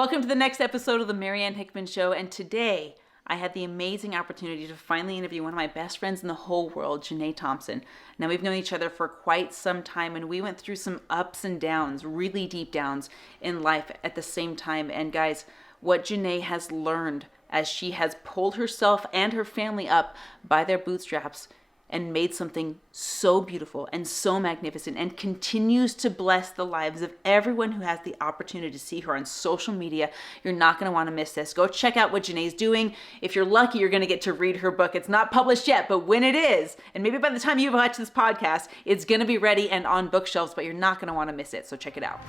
Welcome to the next episode of the Marianne Hickman Show, and today I had the amazing opportunity to finally interview one of my best friends in the whole world, Janae Thompson. Now, we've known each other for quite some time, and we went through some ups and downs, really deep downs in life at the same time. And guys, what Janae has learned as she has pulled herself and her family up by their bootstraps and made something so beautiful and so magnificent and continues to bless the lives of everyone who has the opportunity to see her on social media. You're not going to want to miss this. Go check out what Janae's doing. If you're lucky, you're going to get to read her book. It's not published yet, but when it is, and maybe by the time you watch this podcast, it's going to be ready and on bookshelves, but you're not going to want to miss it. So check it out.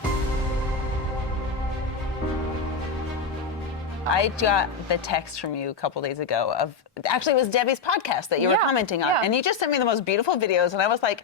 I got the text from you a couple days ago actually it was Debbie's podcast that you were commenting on, and you just sent me the most beautiful videos, and I was like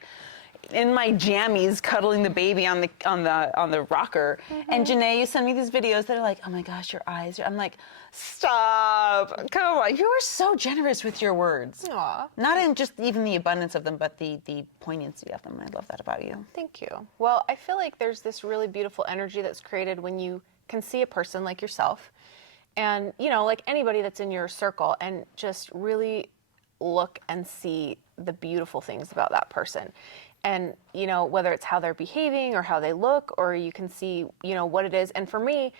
in my jammies cuddling the baby on the rocker, and Janae, you sent me these videos that are like, oh my gosh, your eyes. I'm like, stop, come on, you are so generous with your words. Aww. Not in just even the abundance of them, but the poignancy of them. I love that about you. Thank you. Well, I feel like there's this really beautiful energy that's created when you can see a person like yourself, and, you know, like anybody that's in your circle, and just really look and see the beautiful things about that person. And, you know, whether it's how they're behaving or how they look, or you can see, you know, what it is. And for me,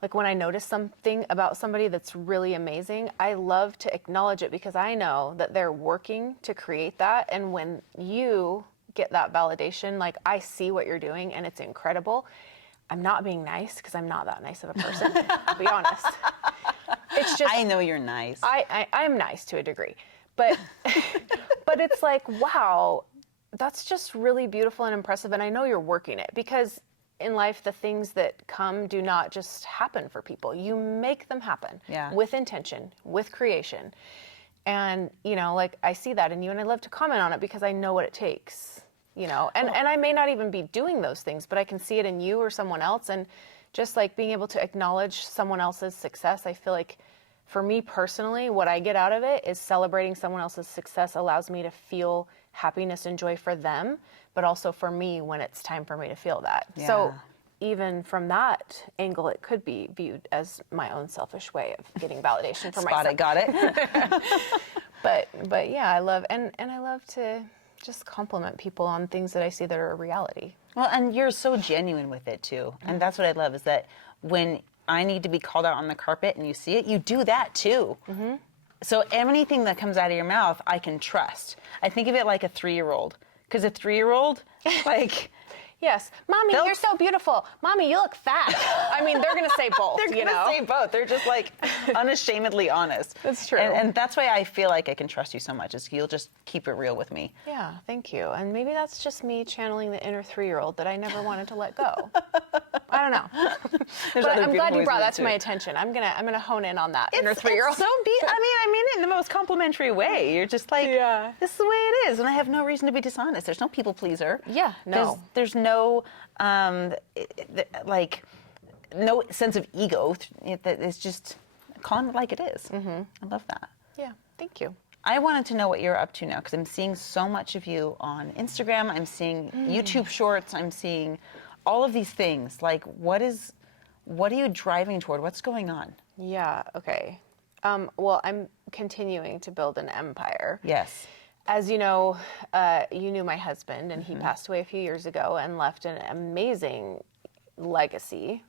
like when I notice something about somebody that's really amazing, I love to acknowledge it because I know that they're working to create that. And when you get that validation, like I see what you're doing and it's incredible. I'm not being nice because I'm not that nice of a person, to be honest. It's just, I know you're nice. I'm nice to a degree, but it's like, wow, that's just really beautiful and impressive. And I know you're working it, because in life, the things that come do not just happen for people. You make them happen with intention, with creation. And, you know, like I see that in you, and I love to comment on it because I know what it takes. You know, and I may not even be doing those things, but I can see it in you or someone else. And just like being able to acknowledge someone else's success, I feel like for me personally, what I get out of it is celebrating someone else's success allows me to feel happiness and joy for them, but also for me when it's time for me to feel that. Yeah. So even from that angle, it could be viewed as my own selfish way of getting validation for myself. Got it. But yeah, I love, and I love to just compliment people on things that I see that are a reality. Well, and you're so genuine with it too. And that's what I love, is that when I need to be called out on the carpet and you see it, you do that too. Mm-hmm. So anything that comes out of your mouth, I can trust. I think of it like a 3-year-old. Because a 3-year-old, like... Yes. Mommy, you're so beautiful. Mommy, you look fat. I mean, they're going to say both, They're going to say both. They're just like unashamedly honest. That's true. And that's why I feel like I can trust you so much, is you'll just keep it real with me. Yeah, thank you. And maybe that's just me channeling the inner 3-year-old that I never wanted to let go. I don't know. But I'm glad you brought that to my attention. I'm gonna hone in on that inner 3-year-old. So I mean it in the most complimentary way. You're just like, this is the way it is, and I have no reason to be dishonest. There's no people pleaser. Yeah, no. There's no like no sense of ego. It's just calling it like it is. Mm-hmm. I love that. Yeah, thank you. I wanted to know what you're up to now, because I'm seeing so much of you on Instagram. I'm seeing YouTube shorts. I'm seeing all of these things. Like, what are you driving toward? What's going on? Yeah, okay. Well, I'm continuing to build an empire. Yes. As you know, you knew my husband, and he passed away a few years ago and left an amazing legacy.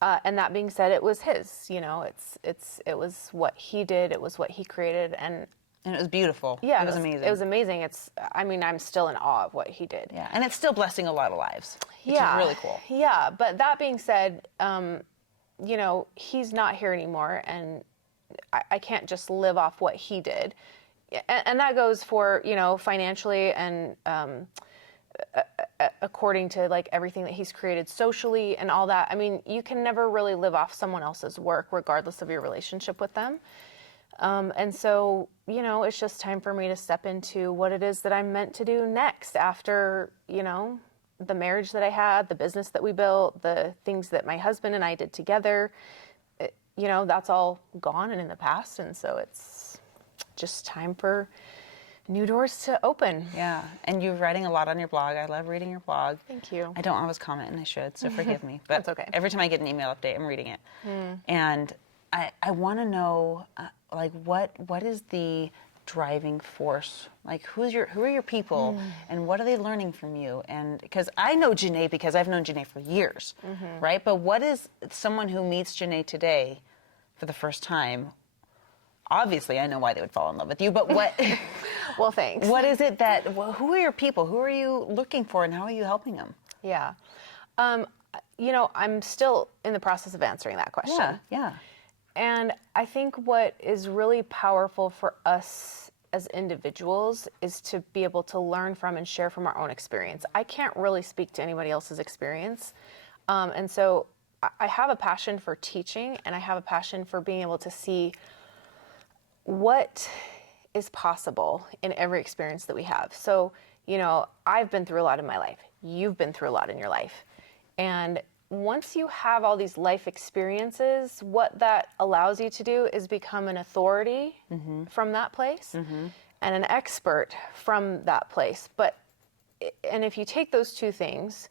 And that being said, it was his. You know, it was what he did. It was what he created, and it was beautiful. Yeah, it was amazing. It was amazing. I'm still in awe of what he did. Yeah, and it's still blessing a lot of lives, which is really cool. Yeah, but that being said, you know, he's not here anymore, and I can't just live off what he did. And that goes for, you know, financially and according to like everything that he's created socially and all that. I mean, you can never really live off someone else's work regardless of your relationship with them. And so, you know, it's just time for me to step into what it is that I'm meant to do next after, you know, the marriage that I had, the business that we built, the things that my husband and I did together. You know, that's all gone and in the past. And so it's just time for new doors to open. Yeah, and you're writing a lot on your blog. I love reading your blog. Thank you. I don't always comment, and I should, so forgive me. But That's okay. every time I get an email update, I'm reading it. And I want to know, like, what is the driving force? Like, who are your people, and what are they learning from you? And because I know Janae because I've known Janae for years, right? But what is someone who meets Janae today for the first time? Obviously, I know why they would fall in love with you, but what? Well, thanks. What is it that? Who are your people? Who are you looking for, and how are you helping them? Yeah, I'm still in the process of answering that question. Yeah. And I think what is really powerful for us as individuals is to be able to learn from and share from our own experience. I can't really speak to anybody else's experience. And so I have a passion for teaching, and I have a passion for being able to see what is possible in every experience that we have. So, I've been through a lot in my life. You've been through a lot in your life. And once you have all these life experiences, what that allows you to do is become an authority from that place and an expert from that place. And if you take those two things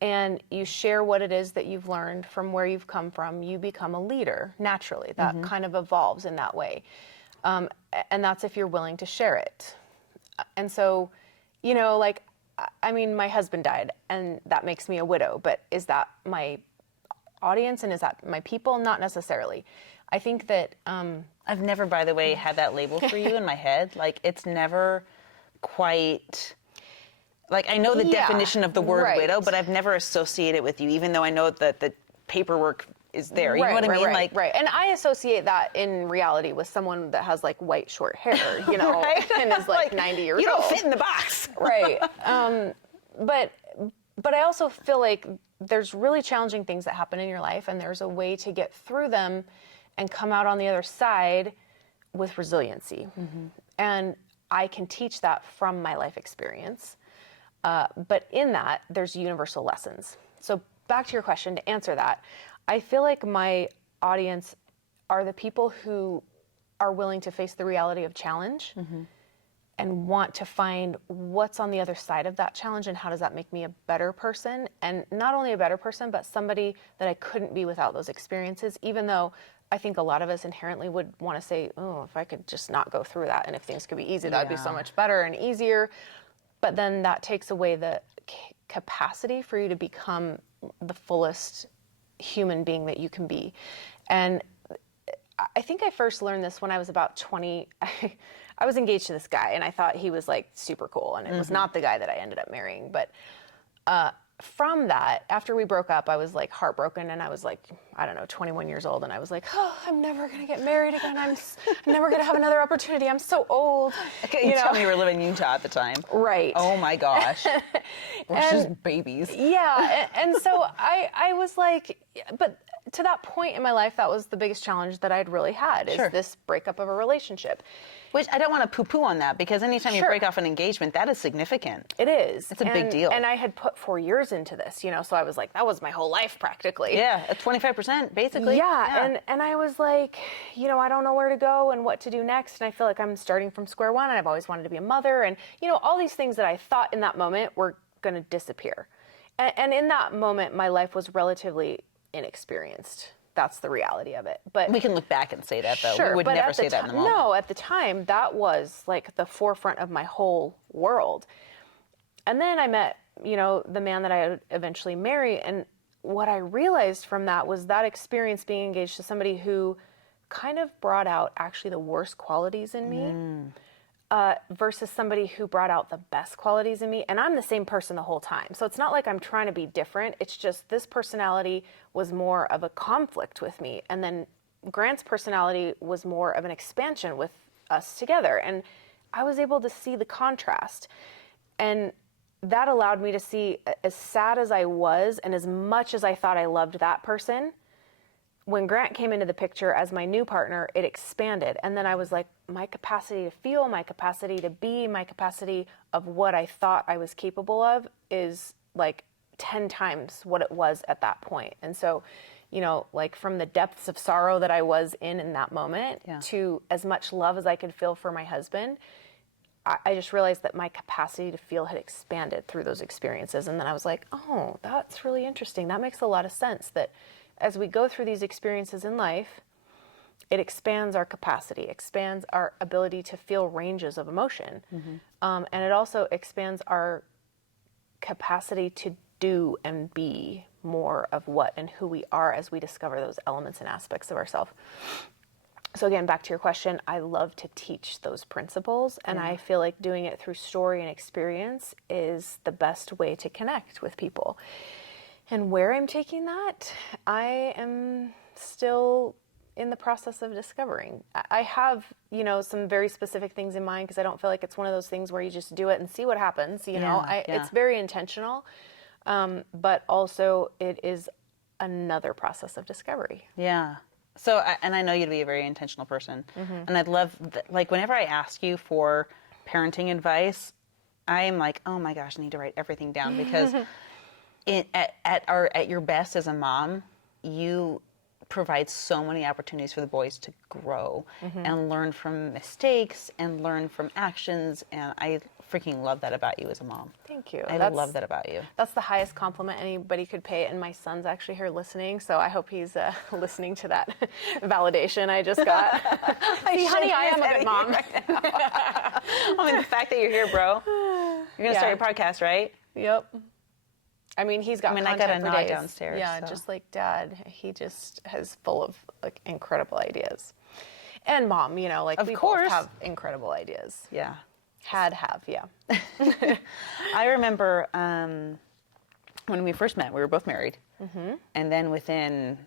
and you share what it is that you've learned from where you've come from, you become a leader naturally. That kind of evolves in that way. And that's if you're willing to share it. And so, my husband died, and that makes me a widow, but is that my audience and is that my people? Not necessarily. I think that... I've never, by the way, had that label for you in my head. Like, it's never quite... Like, I know the definition of the word widow, but I've never associated it with you, even though I know that the paperwork is there. You know what I mean? Right. And I associate that in reality with someone that has like white short hair, Right? and is like 90 years old. You don't fit in the box. Right. But I also feel like there's really challenging things that happen in your life, and there's a way to get through them and come out on the other side with resiliency. And I can teach that from my life experience. But in that, there's universal lessons. So back to your question, to answer that, I feel like my audience are the people who are willing to face the reality of challenge and want to find what's on the other side of that challenge and how does that make me a better person. And not only a better person, but somebody that I couldn't be without those experiences, even though I think a lot of us inherently would want to say, oh, if I could just not go through that, and if things could be easy, that would be so much better and easier. But then that takes away the capacity for you to become the fullest human being that you can be. And I think I first learned this when I was about 20. I was engaged to this guy, and I thought he was like super cool, and it was not the guy that I ended up marrying. But from that, after we broke up, I was like heartbroken, and I was like, I don't know, 21 years old, and I was like, oh, I'm never gonna get married again. I'm never gonna have another opportunity. I'm so old. Okay, you tell me you were living in Utah at the time. Right. Oh my gosh. We're just babies. Yeah, and so I was like, but to that point in my life, that was the biggest challenge that I'd really had, is this breakup of a relationship. Which I don't want to poo-poo on that, because anytime you break off an engagement, that is significant. It is. It's a big deal. And I had put 4 years into this, so I was like, that was my whole life practically. Yeah, at 25%, basically. Yeah. And I was like, I don't know where to go and what to do next. And I feel like I'm starting from square one, and I've always wanted to be a mother. And, all these things that I thought in that moment were going to disappear. And in that moment, my life was relatively inexperienced. That's the reality of it. But we can look back and say that, though. Sure, we would never say that in the moment. No, at the time, that was like the forefront of my whole world. And then I met, the man that I would eventually marry. And what I realized from that was that experience being engaged to somebody who kind of brought out actually the worst qualities in me. Versus somebody who brought out the best qualities in me. And I'm the same person the whole time. So it's not like I'm trying to be different. It's just this personality was more of a conflict with me. And then Grant's personality was more of an expansion with us together. And I was able to see the contrast. And that allowed me to see, as sad as I was and as much as I thought I loved that person, when Grant came into the picture as my new partner, it expanded. And then I was like, my capacity to feel, my capacity to be, my capacity of what I thought I was capable of is like 10 times what it was at that point. And so, like from the depths of sorrow that I was in that moment to as much love as I could feel for my husband, I just realized that my capacity to feel had expanded through those experiences. And then I was like, oh, that's really interesting. That makes a lot of sense, that as we go through these experiences in life, it expands our capacity, expands our ability to feel ranges of emotion. And it also expands our capacity to do and be more of what and who we are as we discover those elements and aspects of ourselves. So again, back to your question, I love to teach those principles, and I feel like doing it through story and experience is the best way to connect with people. And where I'm taking that, I am still in the process of discovering. I have, some very specific things in mind, because I don't feel like it's one of those things where you just do it and see what happens. It's very intentional, but also it is another process of discovery. Yeah. So, and I know you to be a very intentional person, and I'd love, whenever I ask you for parenting advice, I am like, oh my gosh, I need to write everything down, because at your best as a mom, you provide so many opportunities for the boys to grow and learn from mistakes and learn from actions, and I freaking love that about you as a mom. Thank you. I love that about you. That's the highest compliment anybody could pay, and my son's actually here listening, so I hope he's listening to that validation I just got. See, honey, I am a good mom. Right. I mean, the fact that you're here, bro. You're gonna start your podcast, right? Yep. I mean, he's got. I content got a for nod days. downstairs. Yeah, so. just like Dad, he just is full of incredible ideas, and Mom, Of we course. both have incredible ideas. Yeah. Yeah. I remember when we first met, we were both married, and then within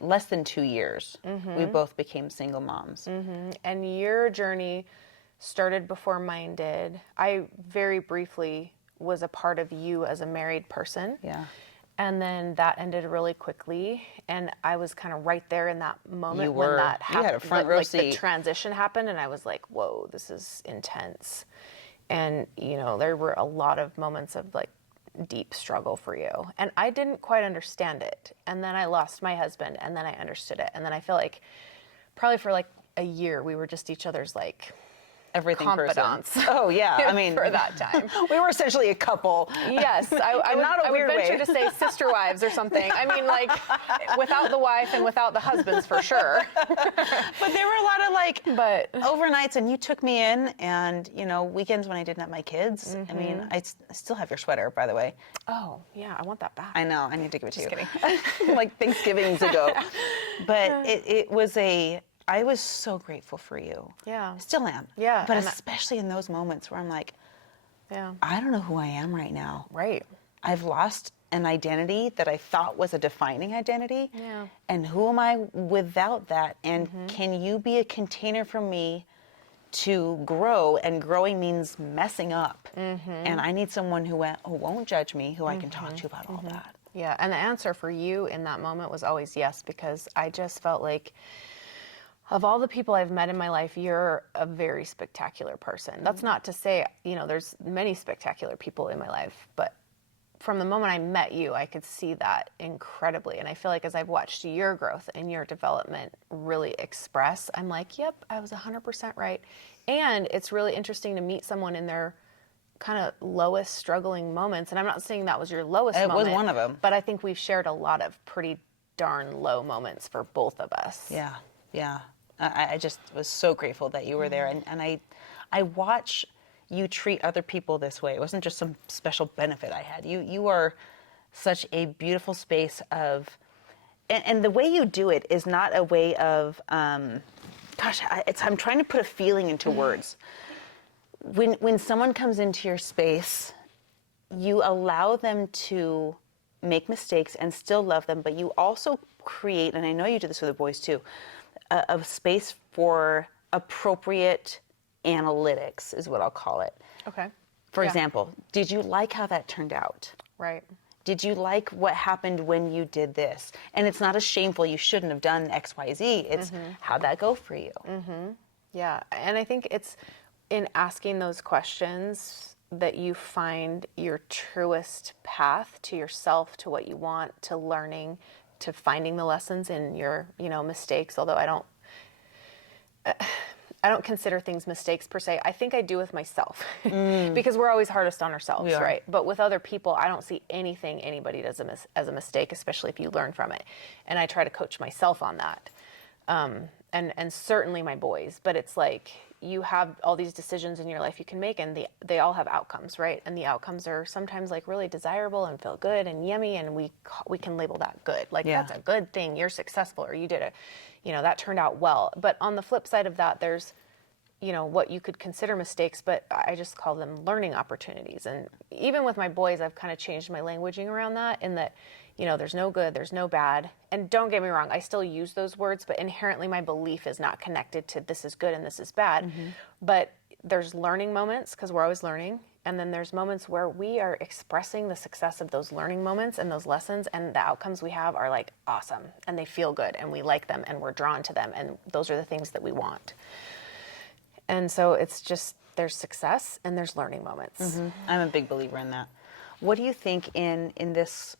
less than 2 years, we both became single moms. And your journey started before mine did. I very briefly was a part of you as a married person. Yeah. And then that ended really quickly, and I was kind of right there in that moment when that happened. You had a front row seat. The transition happened, and I was like, "Whoa, this is intense." And there were a lot of moments of deep struggle for you, and I didn't quite understand it. And then I lost my husband, and then I understood it. And then I feel like probably for a year we were just each other's Everything confidants. person. Oh yeah, I mean, for that time. We were essentially a couple. Yes, I would venture to say sister wives or something. I mean, without the wife and without the husbands for sure. But there were a lot of overnights, and you took me in, and weekends when I didn't have my kids. I mean, I still have your sweater, by the way. Oh yeah, I want that back. I know, I need to give it to you. Kidding. Thanksgivings ago. But it was I was so grateful for you. Yeah. Still am. Yeah. But especially in those moments where I'm like, yeah, I don't know who I am right now. Right. I've lost an identity that I thought was a defining identity. Yeah. And who am I without that? And can you be a container for me to grow? And growing means messing up. And I need someone who won't judge me, who I can talk to about all that. Yeah. And the answer for you in that moment was always yes, because I just felt like, of all the people I've met in my life, you're a very spectacular person. That's not to say, there's many spectacular people in my life, but from the moment I met you, I could see that incredibly. And I feel like as I've watched your growth and your development really express, I'm like, yep, I was 100% right. And it's really interesting to meet someone in their kind of lowest struggling moments. And I'm not saying that was your lowest moment. It was one of them. But I think we've shared a lot of pretty darn low moments for both of us. Yeah, yeah. I just was so grateful that you were there. And I watch you treat other people this way. It wasn't just some special benefit I had. You are such a beautiful space of, and the way you do it is not a way of, I'm trying to put a feeling into words. When someone comes into your space, you allow them to make mistakes and still love them, but you also create, and I know you do this with the boys too, a space for appropriate analytics is what I'll call it. Okay. For example, did you like how that turned out? Right. Did you like what happened when you did this? And it's not a shameful, you shouldn't have done X, Y, Z. It's how'd that go for you? Yeah. And I think it's in asking those questions that you find your truest path to yourself, to what you want, to learning, to finding the lessons in your, mistakes. Although I don't consider things mistakes per se. I think I do with myself because we're always hardest on ourselves, right? But with other people, I don't see anything anybody does as a mistake, especially if you learn from it. And I try to coach myself on that. And certainly my boys, but it's like you have all these decisions in your life you can make, and they all have outcomes, right? And the outcomes are sometimes like really desirable and feel good and yummy, and we can label that good. Like that's a good thing. You're successful, or you did it. That turned out well. But on the flip side of that, there's, what you could consider mistakes, but I just call them learning opportunities. And even with my boys, I've kind of changed my languaging around that, in that, there's no good, there's no bad. And don't get me wrong, I still use those words, but inherently my belief is not connected to this is good and this is bad. But there's learning moments, because we're always learning. And then there's moments where we are expressing the success of those learning moments and those lessons, and the outcomes we have are like awesome, and they feel good, and we like them, and we're drawn to them, and those are the things that we want. And so it's just, there's success and there's learning moments. I'm a big believer in that. What do you think in this,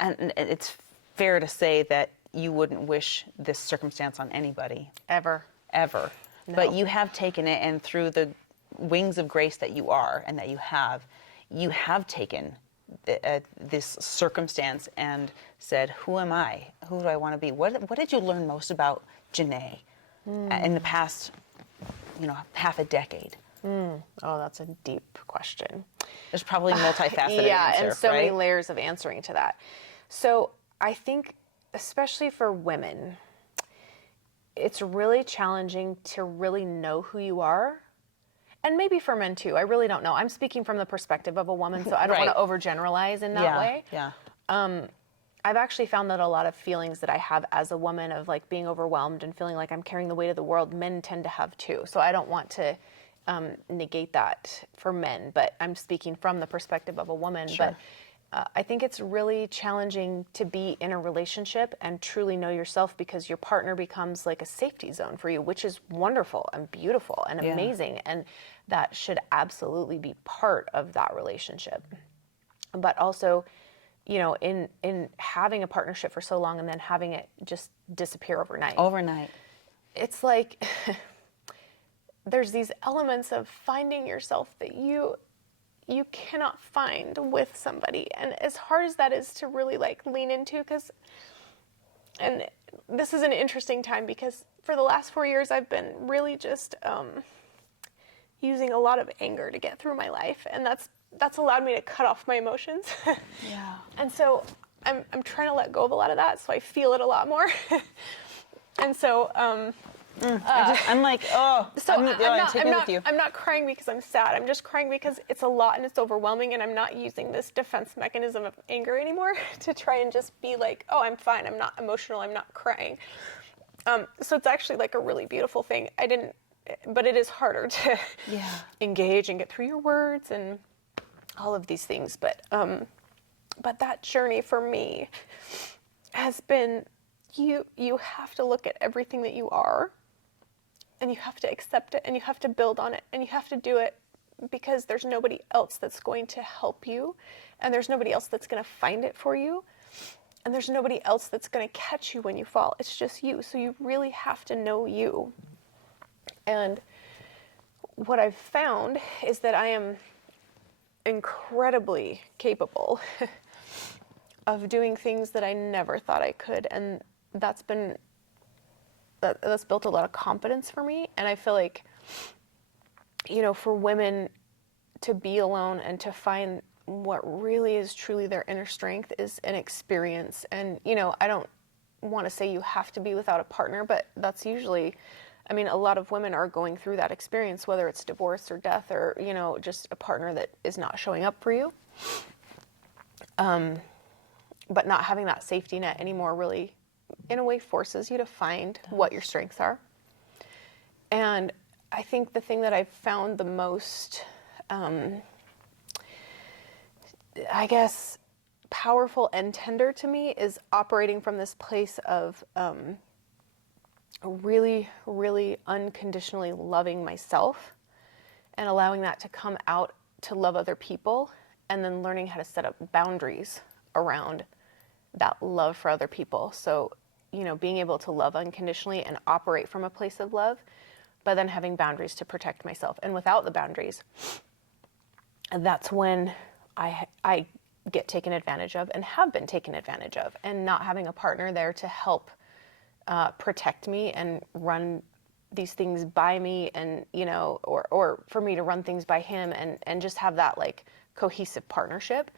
and it's fair to say that you wouldn't wish this circumstance on anybody. Ever. No. But you have taken it, and through the wings of grace that you are and that you have taken this circumstance and said, who am I? Who do I want to be? What did you learn most about Janae in the past, half a decade? Oh, that's a deep question. There's probably multifaceted answer, and so right? many layers of answering to that. So I think, especially for women, it's really challenging to really know who you are. And maybe for men too. I really don't know. I'm speaking from the perspective of a woman, so I don't want to overgeneralize in that way. Yeah. I've actually found that a lot of feelings that I have as a woman, of like being overwhelmed and feeling like I'm carrying the weight of the world, men tend to have too. So I don't want to negate that for men, but I'm speaking from the perspective of a woman. Sure. But I think it's really challenging to be in a relationship and truly know yourself, because your partner becomes like a safety zone for you, which is wonderful and beautiful and amazing. And that should absolutely be part of that relationship. But also, in having a partnership for so long and then having it just disappear overnight. It's like there's these elements of finding yourself that you cannot find with somebody. And as hard as that is to really like lean into, and this is an interesting time, because for the last 4 years I've been really just using a lot of anger to get through my life, and that's allowed me to cut off my emotions. Yeah. And so I'm trying to let go of a lot of that, so I feel it a lot more. And so I'm like, I'm not crying because I'm sad. I'm just crying because it's a lot and it's overwhelming, and I'm not using this defense mechanism of anger anymore to try and just be like, oh, I'm fine. I'm not emotional. I'm not crying. So it's actually like a really beautiful thing. But it is harder to engage and get through your words and all of these things. But that journey for me has been, you have to look at everything that you are, and you have to accept it, and you have to build on it, and you have to do it because there's nobody else that's going to help you, and there's nobody else that's going to find it for you, and there's nobody else that's going to catch you when you fall. It's just you. So you really have to know you. And what I've found is that I am incredibly capable of doing things that I never thought I could, and that's built a lot of confidence for me. And I feel like, for women to be alone and to find what really is truly their inner strength is an experience. And I don't want to say you have to be without a partner, but that's usually, a lot of women are going through that experience, whether it's divorce or death or, just a partner that is not showing up for you. But not having that safety net anymore really, in a way, forces you to find what your strengths are. And I think the thing that I've found the most, powerful and tender to me is operating from this place of really, really unconditionally loving myself and allowing that to come out to love other people, and then learning how to set up boundaries around that love for other people. So, being able to love unconditionally and operate from a place of love but then having boundaries to protect myself. And without the boundaries, that's when I get taken advantage of and have been taken advantage of, and not having a partner there to help protect me and run these things by me, and, you know, or for me to run things by him, and just have that like cohesive partnership.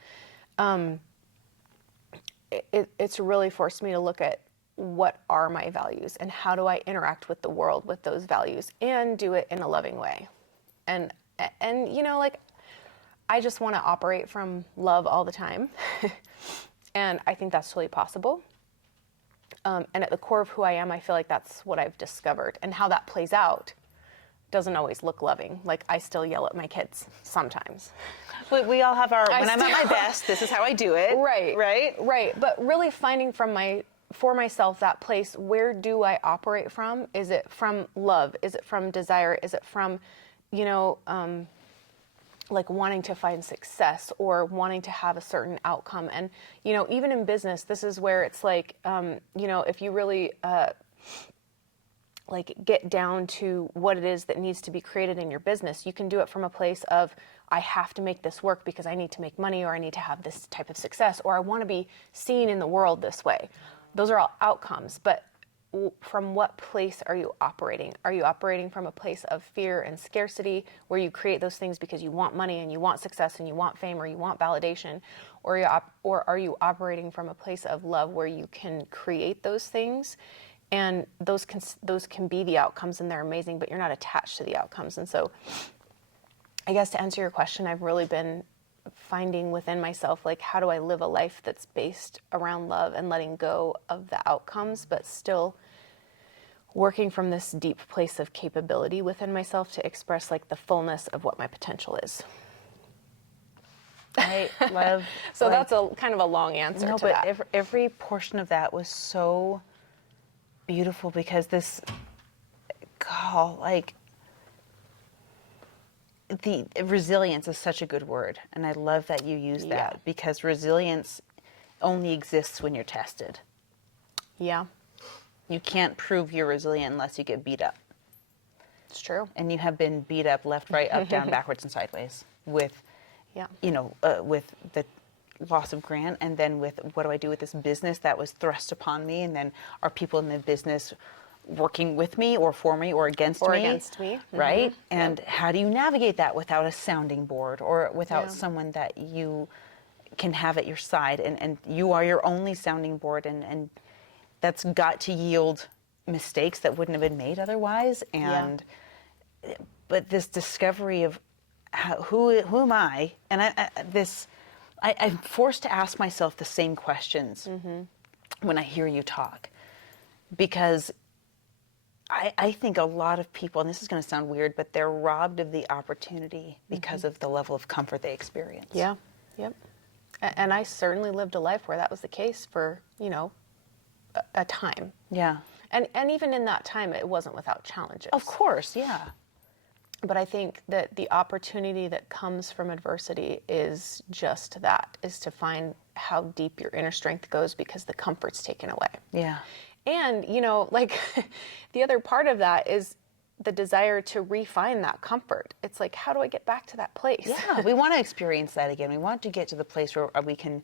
It's really forced me to look at what are my values and how do I interact with the world with those values, and do it in a loving way. And you know, like, I just want to operate from love all the time. And I think that's totally possible. And at the core of who I am, I feel like that's what I've discovered. And how that plays out doesn't always look loving. Like, I still yell at my kids sometimes. We all have our, when I'm at my best, this is how I do it. Right. Right? Right. But really finding for myself that place, where do I operate from? Is it from love? Is it from desire? Is it from, you know, like wanting to find success or wanting to have a certain outcome? And, you know, even in business, this is where it's like, you know, if you really like get down to what it is that needs to be created in your business, you can do it from a place of, I have to make this work because I need to make money, or I need to have this type of success, or I want to be seen in the world this way. Those are all outcomes. But from what place are you operating? Are you operating from a place of fear and scarcity, where you create those things because you want money and you want success and you want fame or you want validation? Or are you operating from a place of love, where you can create those things, and those can be the outcomes, and they're amazing, but you're not attached to the outcomes? And so I guess to answer your question, I've really been finding within myself, like, how do I live a life that's based around love and letting go of the outcomes, but still working from this deep place of capability within myself to express like the fullness of what my potential is. I love. So that's a kind of a long answer to that. Every portion of that was so beautiful, because this, God, like, the resilience is such a good word, and I love that you use that, because resilience only exists when you're tested. Yeah. You can't prove you're resilient unless you get beat up. It's true. And you have been beat up left, right, up, down, backwards, and sideways with, you know, with the loss of Grant, and then with what do I do with this business that was thrust upon me, and then are people in the business working with me or for me or against me? Or against me. Right? Mm-hmm. And how do you navigate that without a sounding board, or without someone that you can have at your side, and you are your only sounding board, and that's got to yield mistakes that wouldn't have been made otherwise. And but this discovery of who am I, and I'm forced to ask myself the same questions when I hear you talk, because I think a lot of people, and this is going to sound weird, but they're robbed of the opportunity because of the level of comfort they experience. Yeah. Yep. And I certainly lived a life where that was the case for, you know, a time. Yeah. And even in that time, it wasn't without challenges. Of course, yeah. But I think that the opportunity that comes from adversity is just that, is to find how deep your inner strength goes, because the comfort's taken away. Yeah. And, you know, like, the other part of that is the desire to refine that comfort. It's like, how do I get back to that place? Yeah, we want to experience that again. We want to get to the place where we can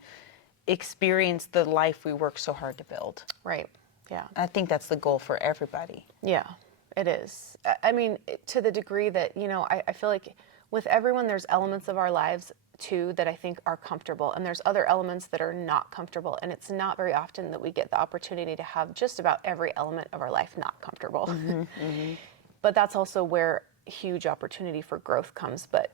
experience the life we work so hard to build. Right. Yeah. I think that's the goal for everybody. Yeah, it is. I mean, to the degree that, you know, I feel like with everyone, there's elements of our lives too that I think are comfortable, and there's other elements that are not comfortable, and it's not very often that we get the opportunity to have just about every element of our life not comfortable. But that's also where huge opportunity for growth comes. But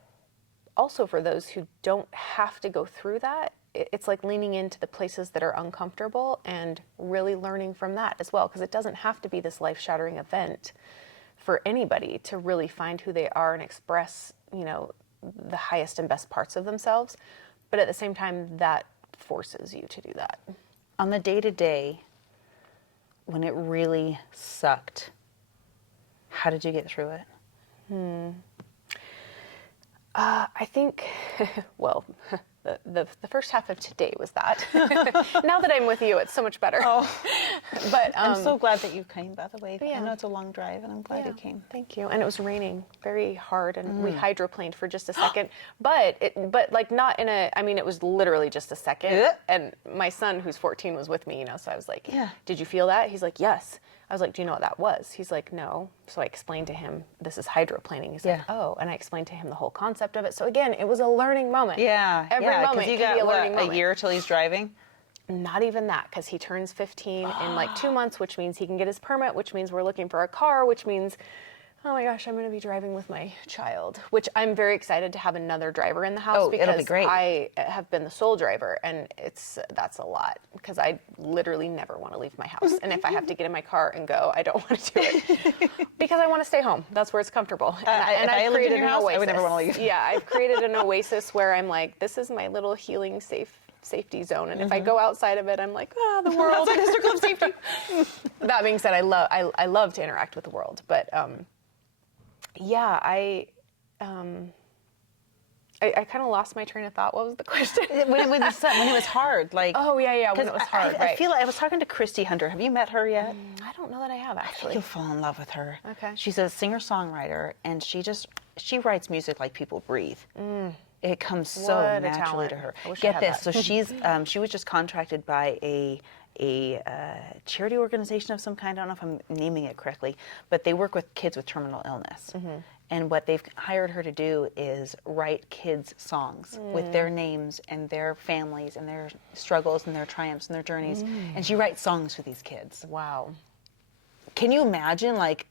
also for those who don't have to go through that, it's like leaning into the places that are uncomfortable and really learning from that as well, because it doesn't have to be this life-shattering event for anybody to really find who they are and express, you know, the highest and best parts of themselves. But at the same time, that forces you to do that. On the day-to-day, when it really sucked, how did you get through it? I think, well, the first half of today was that. Now that I'm with you, it's so much better. Oh. But I'm so glad that you came, by the way. Yeah. I know it's a long drive, and I'm glad you came. Thank you. And it was raining very hard, and we hydroplaned for just a second. but like not in a, I mean, it was literally just a second. Yeah. And my son, who's 14, was with me, so I was like, Yeah. did you feel that? He's like, yes. I was like, do you know what that was? He's like, no. So I explained to him, this is hydroplaning. He's like, oh. And I explained to him the whole concept of it. So again, it was a learning moment. Yeah. Every moment you can got, be a learning moment. a year till he's driving? Not even that, because he turns 15 in like 2 months, which means he can get his permit, which means we're looking for a car, which means, oh my gosh, I'm going to be driving with my child, which I'm very excited to have another driver in the house because it'll be great. I have been the sole driver, and that's a lot because I literally never want to leave my house. And if I have to get in my car and go, I don't want to do it because I want to stay home. That's where it's comfortable. And I've created in your house, I would never want to leave. Yeah, I've created an oasis where I'm like, this is my little healing safety zone, and if I go outside of it, I'm like, the world is a circle of safety. That being said, I love to interact with the world, but yeah, I kind of lost my train of thought. What was the question? when it was hard, like. Oh yeah, when it was hard. I feel like I was talking to Christy Hunter. Have you met her yet? I don't know that I have actually. You'll fall in love with her. Okay. She's a singer-songwriter, and she writes music like people breathe. It comes so What a naturally talent. to her. I wish I Get had this. that. So she was just contracted by a charity organization of some kind. I don't know if I'm naming it correctly, but they work with kids with terminal illness. And what they've hired her to do is write kids' songs with their names and their families and their struggles and their triumphs and their journeys. And she writes songs for these kids. Wow. Can you imagine, like,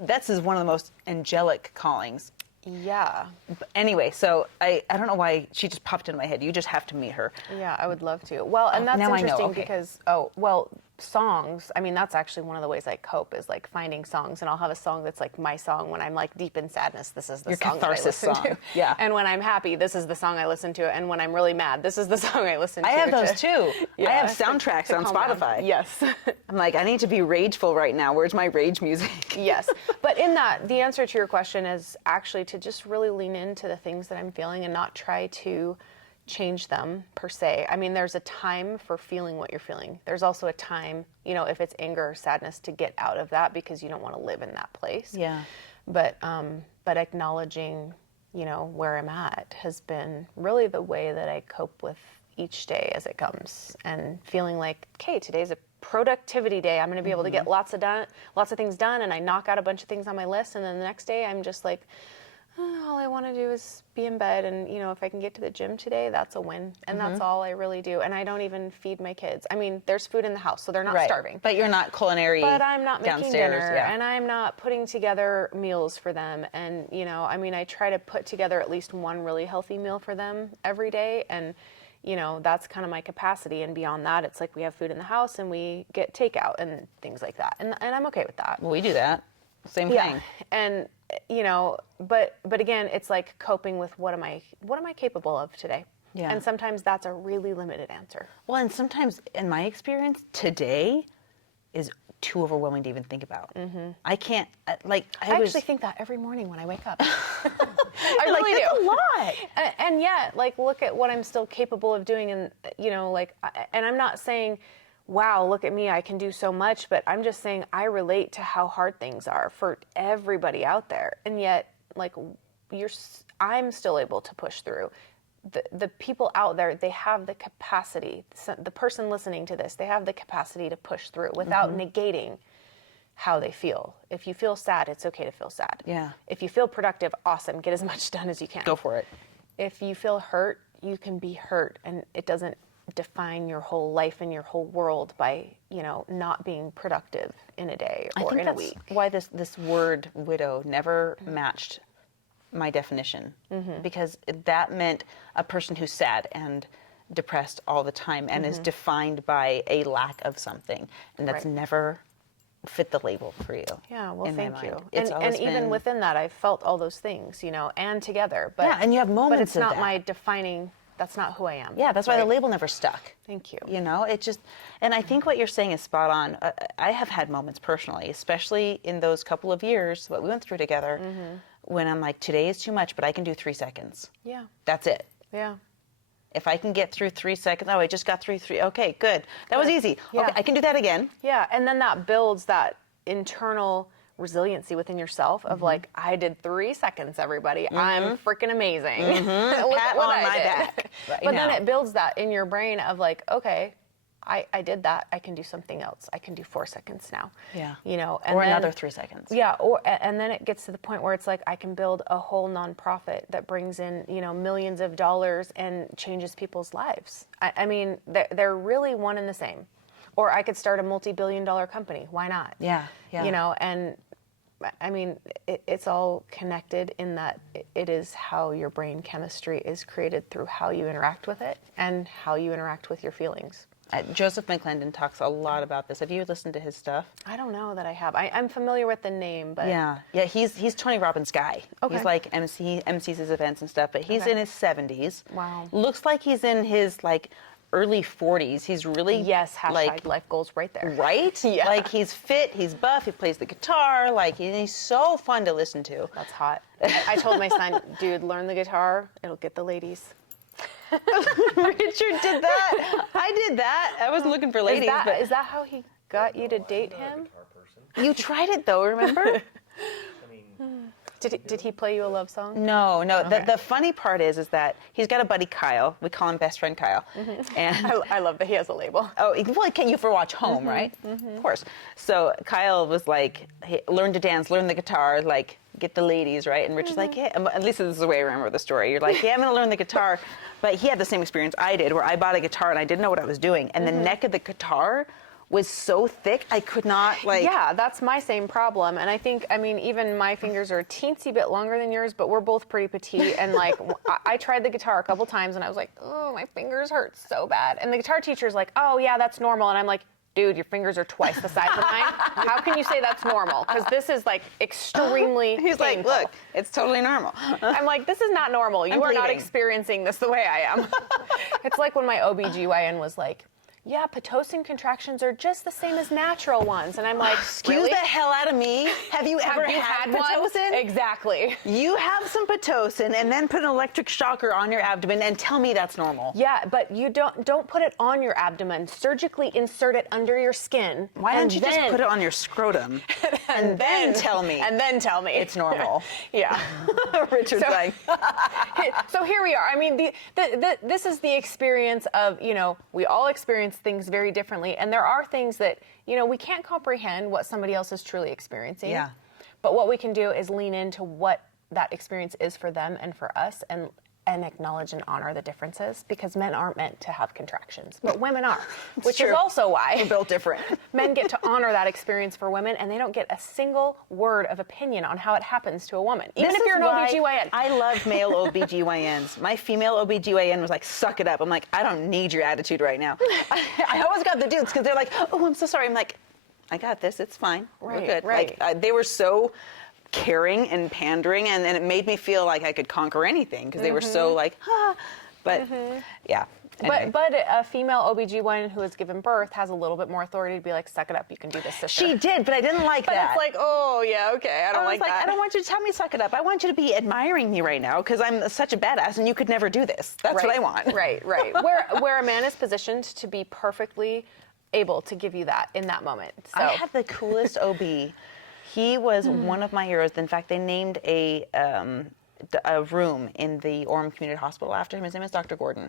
this is one of the most angelic callings. Yeah. But anyway, so I don't know why she just popped into my head. You just have to meet her. Yeah, I would love to. Well, and that's now I know, interesting okay. because, songs, I mean, that's actually one of the ways I cope is like finding songs, and I'll have a song that's like my song when I'm like deep in sadness. This is the Your song that I catharsis listen song. to. Yeah. And when I'm happy, this is the song I listen to. And when I'm really mad, this is the song I listen to. I have those too. Yeah, I have soundtracks on calm down. Spotify. Yes. I'm like, I need to be rageful right now. Where's my rage music? Yes. But in that, the answer to your question is actually to just really lean into the things that I'm feeling and not try to change them per se. I mean, there's a time for feeling what you're feeling. There's also a time, if it's anger or sadness, to get out of that because you don't want to live in that place. Yeah. But acknowledging, where I'm at has been really the way that I cope with each day as it comes, and feeling like, okay, today's a productivity day. I'm going to be able to get lots of things done, and I knock out a bunch of things on my list, and then the next day I'm just like, all I want to do is be in bed, and if I can get to the gym today, that's a win, and that's all I really do. And I don't even feed my kids. I mean, there's food in the house, so they're not starving. But you're not culinary. But I'm not making downstairs, dinner, yeah. and I'm not putting together meals for them. And I try to put together at least one really healthy meal for them every day, and that's kind of my capacity. And beyond that, it's like we have food in the house and we get takeout and things like that, and I'm okay with that. Well, we do that. Same thing. And but again, it's like coping with what am I capable of today? Yeah. And sometimes that's a really limited answer. Well, and sometimes, in my experience, today is too overwhelming to even think about. I can't, I actually think that every morning when I wake up. I You're really like, do. that's a lot. And yet, look at what I'm still capable of doing, and and I'm not saying, wow, look at me, I can do so much, but I'm just saying I relate to how hard things are for everybody out there, and yet, I'm still able to push through. The people out there, they have the capacity. The person listening to this, they have the capacity to push through without negating how they feel. If you feel sad, it's okay to feel sad. Yeah. If you feel productive, awesome. Get as much done as you can. Go for it. If you feel hurt, you can be hurt, and it doesn't define your whole life and your whole world by, not being productive in a day or in a week. Why this word widow never matched my definition, because that meant a person who's sad and depressed all the time and is defined by a lack of something, and that's never fit the label for you. Yeah, well, in my thank you. mind. It's And always even been- within that, I've felt all those things, and together. But Yeah, and you have but moments it's of not that. my defining. That's not who I am. Yeah, that's why the Right. label never stuck. Thank you. It just, and I think what you're saying is spot on. I have had moments personally, especially in those couple of years, what we went through together, when I'm like, today is too much, but I can do 3 seconds. Yeah. That's it. Yeah. If I can get through 3 seconds, I just got through 3. Okay, good. That was easy. Yeah. Okay, I can do that again. Yeah, and then that builds that internal resiliency within yourself of like, I did 3 seconds, everybody. I'm freaking amazing. Look Pat at what on I my did. back. Right But then now. it builds that in your brain of like, okay, I did that. I can do something else. I can do 4 seconds now. Yeah. You know, and Or then, another 3 seconds. Yeah, and then it gets to the point where it's like I can build a whole nonprofit that brings in, you know, millions of dollars and changes people's lives. I mean, they're really one and the same. Or I could start a multi-billion-dollar company. Why not? Yeah, yeah. You know, and I mean, it's all connected in that it is how your brain chemistry is created through how you interact with it and how you interact with your feelings. Joseph McClendon talks a lot about this. Have you listened to his stuff? I don't know that I have. I'm familiar with the name, but Yeah, he's Tony Robbins' guy. Okay. He's like MCs his events and stuff, but he's Okay. in his 70s. Wow. Looks like he's in his like early 40s. He's really yes, hashtag like life goals right there. right. Yeah. Like he's fit, he's buff, he plays the guitar. Like he's so fun to listen to. That's hot. I told my son, dude, learn the guitar. It'll get the ladies. Richard did that. I did that. I wasn't looking for ladies, but Is that how he got you to date him? you tried it though. Remember? Did he play you a love song? No. Okay. The funny part is that he's got a buddy Kyle. We call him best friend Kyle. And I love that he has a label. oh, well, can you for watch home, right? Of course. So Kyle was like, hey, learn to dance, learn the guitar, like get the ladies, right? And Rich is like, yeah. At least this is the way I remember the story. You're like, yeah, I'm gonna learn the guitar, but he had the same experience I did, where I bought a guitar and I didn't know what I was doing, and the neck of the guitar was so thick I could not like. Yeah, that's my same problem. And I think, I mean, even my fingers are a teensy bit longer than yours, but we're both pretty petite. And like, I tried the guitar a couple times and I was like, oh, my fingers hurt so bad. And the guitar teacher's like, oh, yeah, that's normal. And I'm like, dude, your fingers are twice the size of mine. How can you say that's normal? Because this is like extremely He's like, painful. look, it's totally normal. I'm like, this is not normal. You I'm are not bleeding. experiencing this the way I am. It's like when my OBGYN was like, yeah, Pitocin contractions are just the same as natural ones. And I'm like, Excuse really? the hell out of me. Have you ever had one? Pitocin? Exactly. You have some Pitocin and then put an electric shocker on your abdomen and tell me that's normal. Yeah, but you don't put it on your abdomen. Surgically insert it under your skin. Why don't you just put it on your scrotum and then tell me? And then tell me it's normal. Yeah. Richard's So- like, So here we are. I mean, this is the experience of, you know, we all experience things very differently. And there are things that, you know, we can't comprehend what somebody else is truly experiencing. Yeah. But what we can do is lean into what that experience is for them and for us, and acknowledge and honor the differences, because men aren't meant to have contractions, but women are, which is true. also why we're built different. men get to honor that experience for women, and they don't get a single word of opinion on how it happens to a woman, even This if you're is an why OBGYN. I love male OBGYNs. My female OBGYN was like, suck it up. I'm like, I don't need your attitude right now. I always got the dudes because they're like, oh, I'm so sorry. I'm like, I got this. It's fine. Right, We're good. right. Like, they were so caring and pandering, and it made me feel like I could conquer anything because they were so like, but yeah. Anyway. But a female OBGYN who has given birth has a little bit more authority to be like, suck it up, you can do this, sister. She did, but I didn't like But that. it's like, oh, yeah, okay, I don't I was like that. I don't want you to tell me suck it up. I want you to be admiring me right now because I'm such a badass and you could never do this. That's what I want. Right. Where a man is positioned to be perfectly able to give you that in that moment. So. I had the coolest OB. He was one of my heroes. In fact, they named a room in the Orem Community Hospital after him. His name is Dr. Gordon.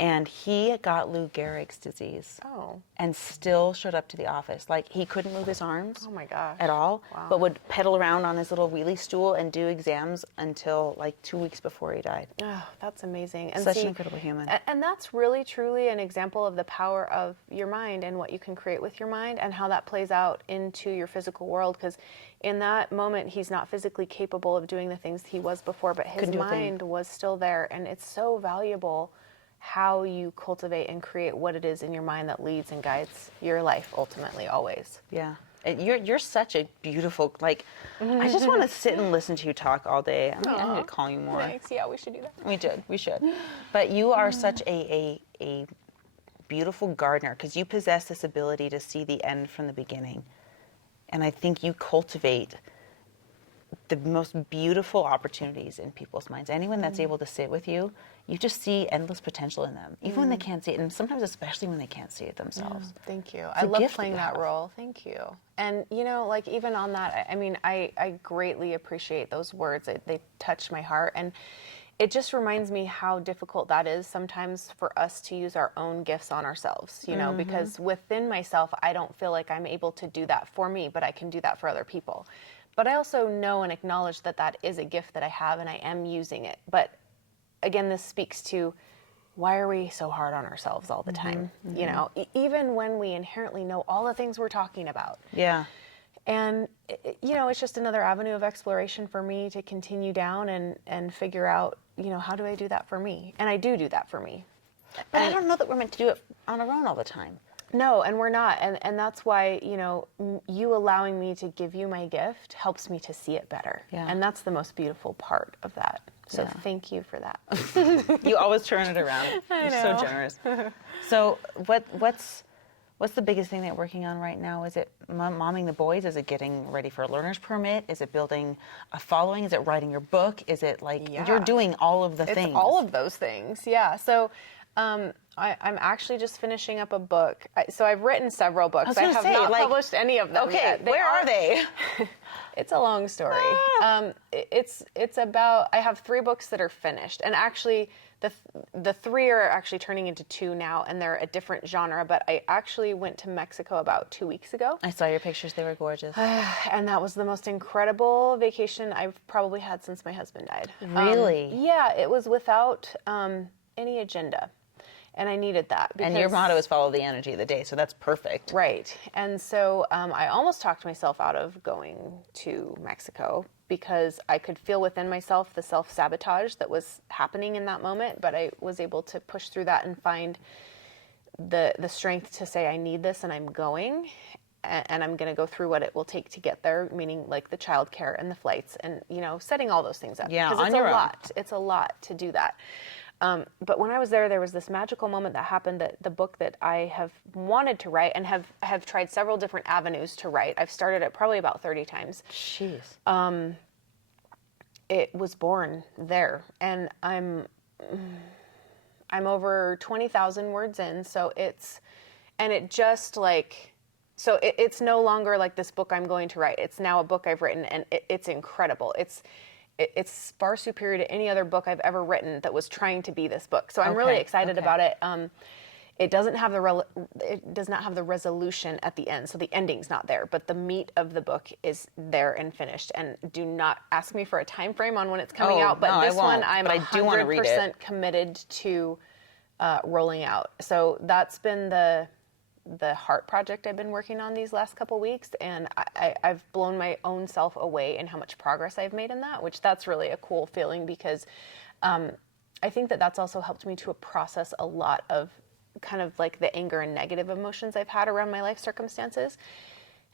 And he got Lou Gehrig's disease. Oh. And still showed up to the office. Like, he couldn't move his arms Oh my gosh. at all, Wow. but would pedal around on his little wheelie stool and do exams until like 2 weeks before he died. Oh, that's amazing. And Such an incredible human. And that's really, truly an example of the power of your mind and what you can create with your mind and how that plays out into your physical world. Because in that moment, he's not physically capable of doing the things he was before, but his Couldn't do a thing. mind was still there. And it's so valuable how you cultivate and create what it is in your mind that leads and guides your life ultimately, always. Yeah. And you're such a beautiful, like, I just want to sit and listen to you talk all day. I need to call you more. Thanks. Yeah, we should do that. We should. But you are such a beautiful gardener because you possess this ability to see the end from the beginning. And I think you cultivate the most beautiful opportunities in people's minds. Anyone that's able to sit with you, you just see endless potential in them, even when they can't see it, and sometimes especially when they can't see it themselves. Thank you. It's I a love gift playing you that have. role. Thank you. And, you know, like even on that, I mean, I greatly appreciate those words. They touch my heart. And it just reminds me how difficult that is sometimes for us to use our own gifts on ourselves, you know, because within myself, I don't feel like I'm able to do that for me, but I can do that for other people. But I also know and acknowledge that that is a gift that I have and I am using it. But again, this speaks to, why are we so hard on ourselves all the time? You know, even when we inherently know all the things we're talking about. Yeah. And, you know, it's just another avenue of exploration for me to continue down and figure out, you know, how do I do that for me? And I do that for me. But I don't know that we're meant to do it on our own all the time. No, and we're not. And that's why, you know, you allowing me to give you my gift helps me to see it better. Yeah. And that's the most beautiful part of that. So Yeah. thank you for that. You always turn it around. You're so generous. So what's the biggest thing that you're working on right now? Is it momming the boys? Is it getting ready for a learner's permit? Is it building a following? Is it writing your book? Is it like you're doing all of the things? It's all of those things, yeah. So I'm actually just finishing up a book. So I've written several books. I have not published any of them yet. Where are they? It's a long story. It's about, I have 3 books that are finished, and actually the 3 are actually turning into 2 now, and they're a different genre. But I actually went to Mexico about 2 weeks ago. I saw your pictures. They were gorgeous. And that was the most incredible vacation I've probably had since my husband died. Really? Yeah, it was without any agenda. And I needed that. And your motto is follow the energy of the day, so that's perfect. Right. And so I almost talked myself out of going to Mexico because I could feel within myself the self-sabotage that was happening in that moment, but I was able to push through that and find the strength to say, I need this and I'm going, and I'm going to go through what it will take to get there, meaning like the childcare and the flights and, you know, setting all those things up. Yeah, because on your own. It's a lot to do that. But when I was there was this magical moment that happened, that the book that I have wanted to write and have tried several different avenues to write. I've started it probably about 30 times. Jeez. It was born there, and I'm over 20,000 words in. So it's no longer like this book I'm going to write. It's now a book I've written, and it's incredible. It's far superior to any other book I've ever written that was trying to be this book. So I'm really excited about it. It doesn't have it does not have the resolution at the end, so the ending's not there. But the meat of the book is there and finished. And do not ask me for a time frame on when it's coming out. But this one, I'm 100% committed to rolling out. So that's been the heart project I've been working on these last couple weeks, and I've blown my own self away in how much progress I've made in that, which that's really a cool feeling, because I think that's also helped me to process a lot of kind of like the anger and negative emotions I've had around my life circumstances.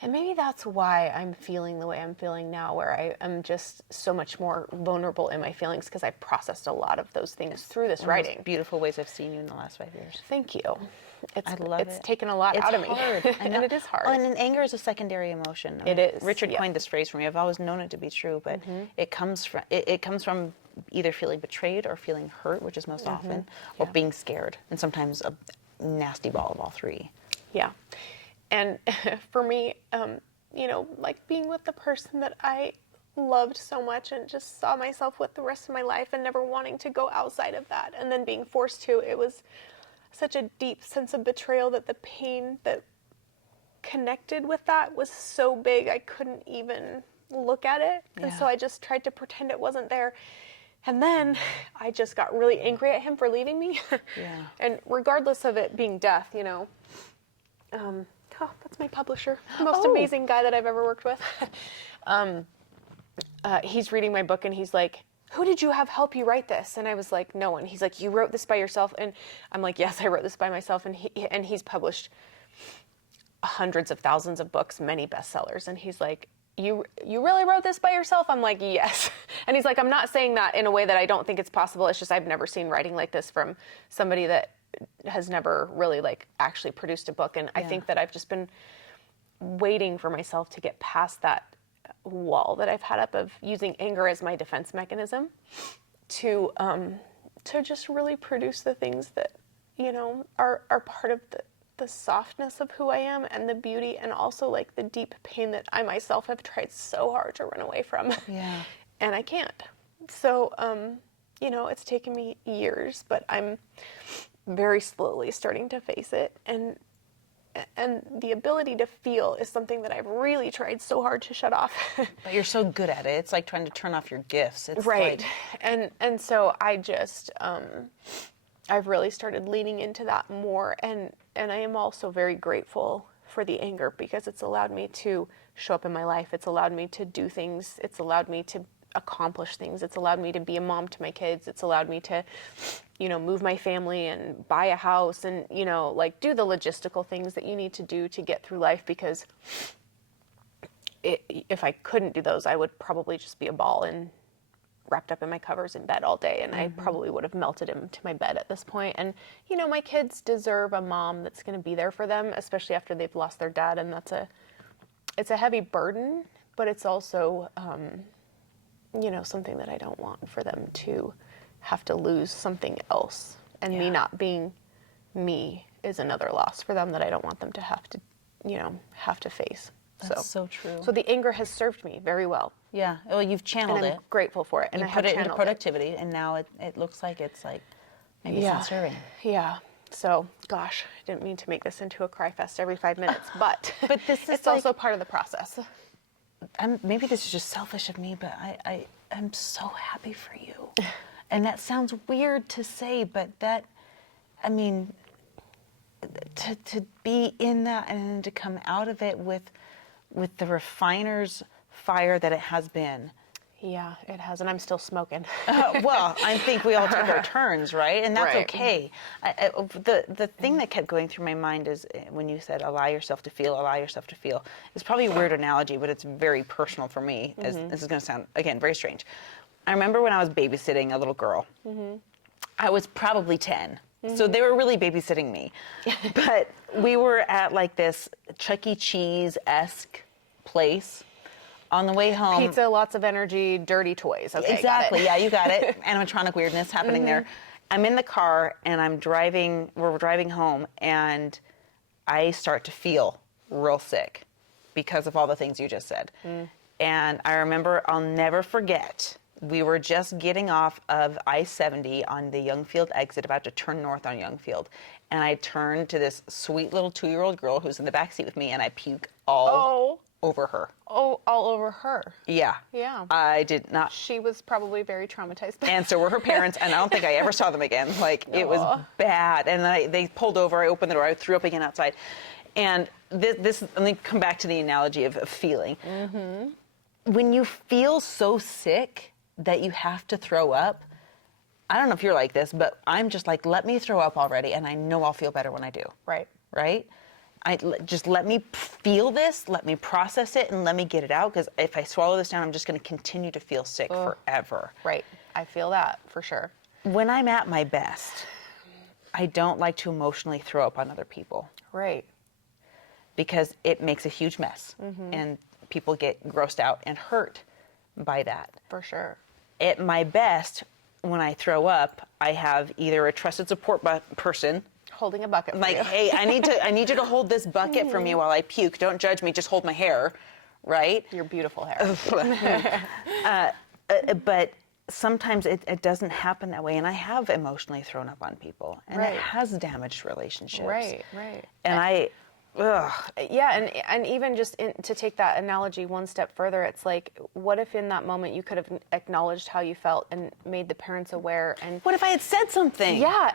And maybe that's why I'm feeling the way I'm feeling now, where I am just so much more vulnerable in my feelings, because I've processed a lot of those things through this writing. Most beautiful ways I've seen you in the last 5 years. Thank you. It's taken a lot out of me. And it is hard. Oh, and anger is a secondary emotion. It is. Richard coined this phrase for me. I've always known it to be true, but it comes from either feeling betrayed or feeling hurt, which is most often, or being scared, and sometimes a nasty ball of all 3. Yeah. And for me, you know, like being with the person that I loved so much and just saw myself with the rest of my life, and never wanting to go outside of that, and then being forced to, it was such a deep sense of betrayal, that the pain that connected with that was so big I couldn't even look at it. And so I just tried to pretend it wasn't there. And then I just got really angry at him for leaving me. And regardless of it being death, you know, that's my publisher, the most amazing guy that I've ever worked with. He's reading my book, and he's like, who did you have help you write this? And I was like, no one. He's like, you wrote this by yourself? And I'm like, yes, I wrote this by myself. And he's published hundreds of thousands of books, many bestsellers. And he's like, you really wrote this by yourself? I'm like, yes. And he's like, I'm not saying that in a way that I don't think it's possible. It's just I've never seen writing like this from somebody that has never really like actually produced a book. And I think that I've just been waiting for myself to get past that wall that I've had up of using anger as my defense mechanism to just really produce the things that, you know, are part of the softness of who I am and the beauty, and also like the deep pain that I myself have tried so hard to run away from. Yeah. And I can't. So, you know, it's taken me years, but I'm very slowly starting to face it. And the ability to feel is something that I've really tried so hard to shut off. But you're so good at it. It's like trying to turn off your gifts. It's right. Like... And so I just, I've really started leaning into that more. And I am also very grateful for the anger, because it's allowed me to show up in my life. It's allowed me to do things. It's allowed me to accomplish things. It's allowed me to be a mom to my kids. It's allowed me to, you know, move my family and buy a house and, you know, like do the logistical things that you need to do to get through life, because if I couldn't do those, I would probably just be a ball and wrapped up in my covers in bed all day, and I probably would have melted into my bed at this point. And, you know, my kids deserve a mom that's going to be there for them, especially after they've lost their dad, and it's a heavy burden, but it's also, you know, something that I don't want for them to have to lose something else. And me not being me is another loss for them that I don't want them to have to, you know, have to face. That's so true. So the anger has served me very well. Yeah. Well, you've channeled And I'm grateful for it. And you I put have it into channeled productivity, and now it looks like it's like maybe it's not serving. Yeah. So, gosh, I didn't mean to make this into a cry fest every 5 minutes, but this is it's also part of the process. Maybe this is just selfish of me, but I'm so happy for you. And that sounds weird to say, but that, I mean, to be in that and to come out of it with the refiner's fire that it has been. Yeah, it has, and I'm still smoking. Well, I think we all take our turns, right? And that's Right. okay. The thing that kept going through my mind is when you said allow yourself to feel, it's probably a weird analogy, but it's very personal for me. As this is going to sound, again, very strange. I remember when I was babysitting a little girl. I was probably 10. So they were really babysitting me. But we were at like this Chuck E. Cheese-esque place. On the way home... Pizza, lots of energy, dirty toys. Okay, exactly. Yeah, you got it. Animatronic weirdness happening there. I'm in the car, and we're driving home, and I start to feel real sick because of all the things you just said. And I remember, I'll never forget, we were just getting off of I-70 on the Youngfield exit, about to turn north on Youngfield. And I turned to this sweet little 2-year-old girl who's in the back seat with me, and I puke all over her. Oh, all over her. Yeah. Yeah. I did not. She was probably very traumatized. And so were her parents, and I don't think I ever saw them again. Like, it was bad. And they pulled over, I opened the door, I threw up again outside. And this let me come back to the analogy of feeling. When you feel so sick that you have to throw up, I don't know if you're like this, but I'm just like, let me throw up already, and I know I'll feel better when I do. Right. Right? Just let me feel this, let me process it, and let me get it out, because if I swallow this down, I'm just going to continue to feel sick forever. Right. I feel that, for sure. When I'm at my best, I don't like to emotionally throw up on other people. Right. Because it makes a huge mess, and people get grossed out and hurt by that. For sure. At my best, when I throw up, I have either a trusted support person holding a bucket for like, you. hey, I need you to hold this bucket for me while I puke. Don't judge me, just hold my hair, right? Your beautiful hair. But sometimes it doesn't happen that way, and I have emotionally thrown up on people, and it has damaged relationships. Right. And Yeah, and even just to take that analogy one step further, it's like, what if in that moment you could have acknowledged how you felt and made the parents aware? And what if I had said something? Yeah,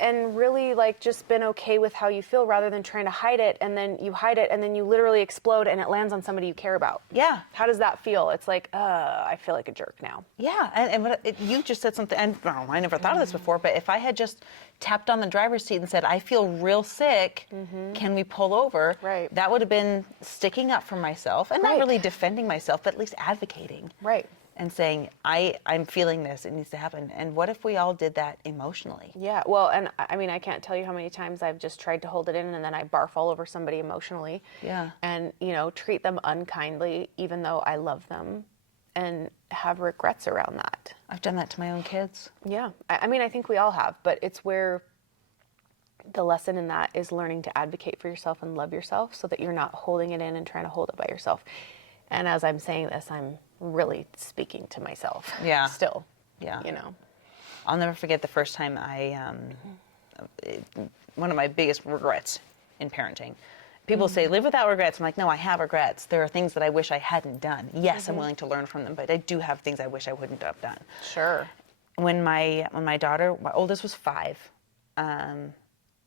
and really like just been okay with how you feel rather than trying to hide it, and then you hide it, and then you literally explode, and it lands on somebody you care about. Yeah. How does that feel? It's like, I feel like a jerk now. Yeah, and you just said something, and I never thought of this before, but if I had just tapped on the driver's seat and said, I feel real sick, can we pull over? Right. That would have been sticking up for myself, and not really defending myself, but at least advocating. Right. and saying, I'm feeling this, it needs to happen. And what if we all did that emotionally? Yeah, well, and I mean, I can't tell you how many times I've just tried to hold it in and then I barf all over somebody emotionally. Yeah. And, you know, treat them unkindly, even though I love them, and have regrets around that. I've done that to my own kids. Yeah. I mean, I think we all have, but it's where the lesson in that is learning to advocate for yourself and love yourself so that you're not holding it in and trying to hold it by yourself. And as I'm saying this, I'm really speaking to myself. Yeah. Still. Yeah. You know. I'll never forget the first time one of my biggest regrets in parenting. People say, live without regrets. I'm like, no, I have regrets. There are things that I wish I hadn't done. Yes, I'm willing to learn from them, but I do have things I wish I wouldn't have done. Sure. When my daughter, my oldest was 5,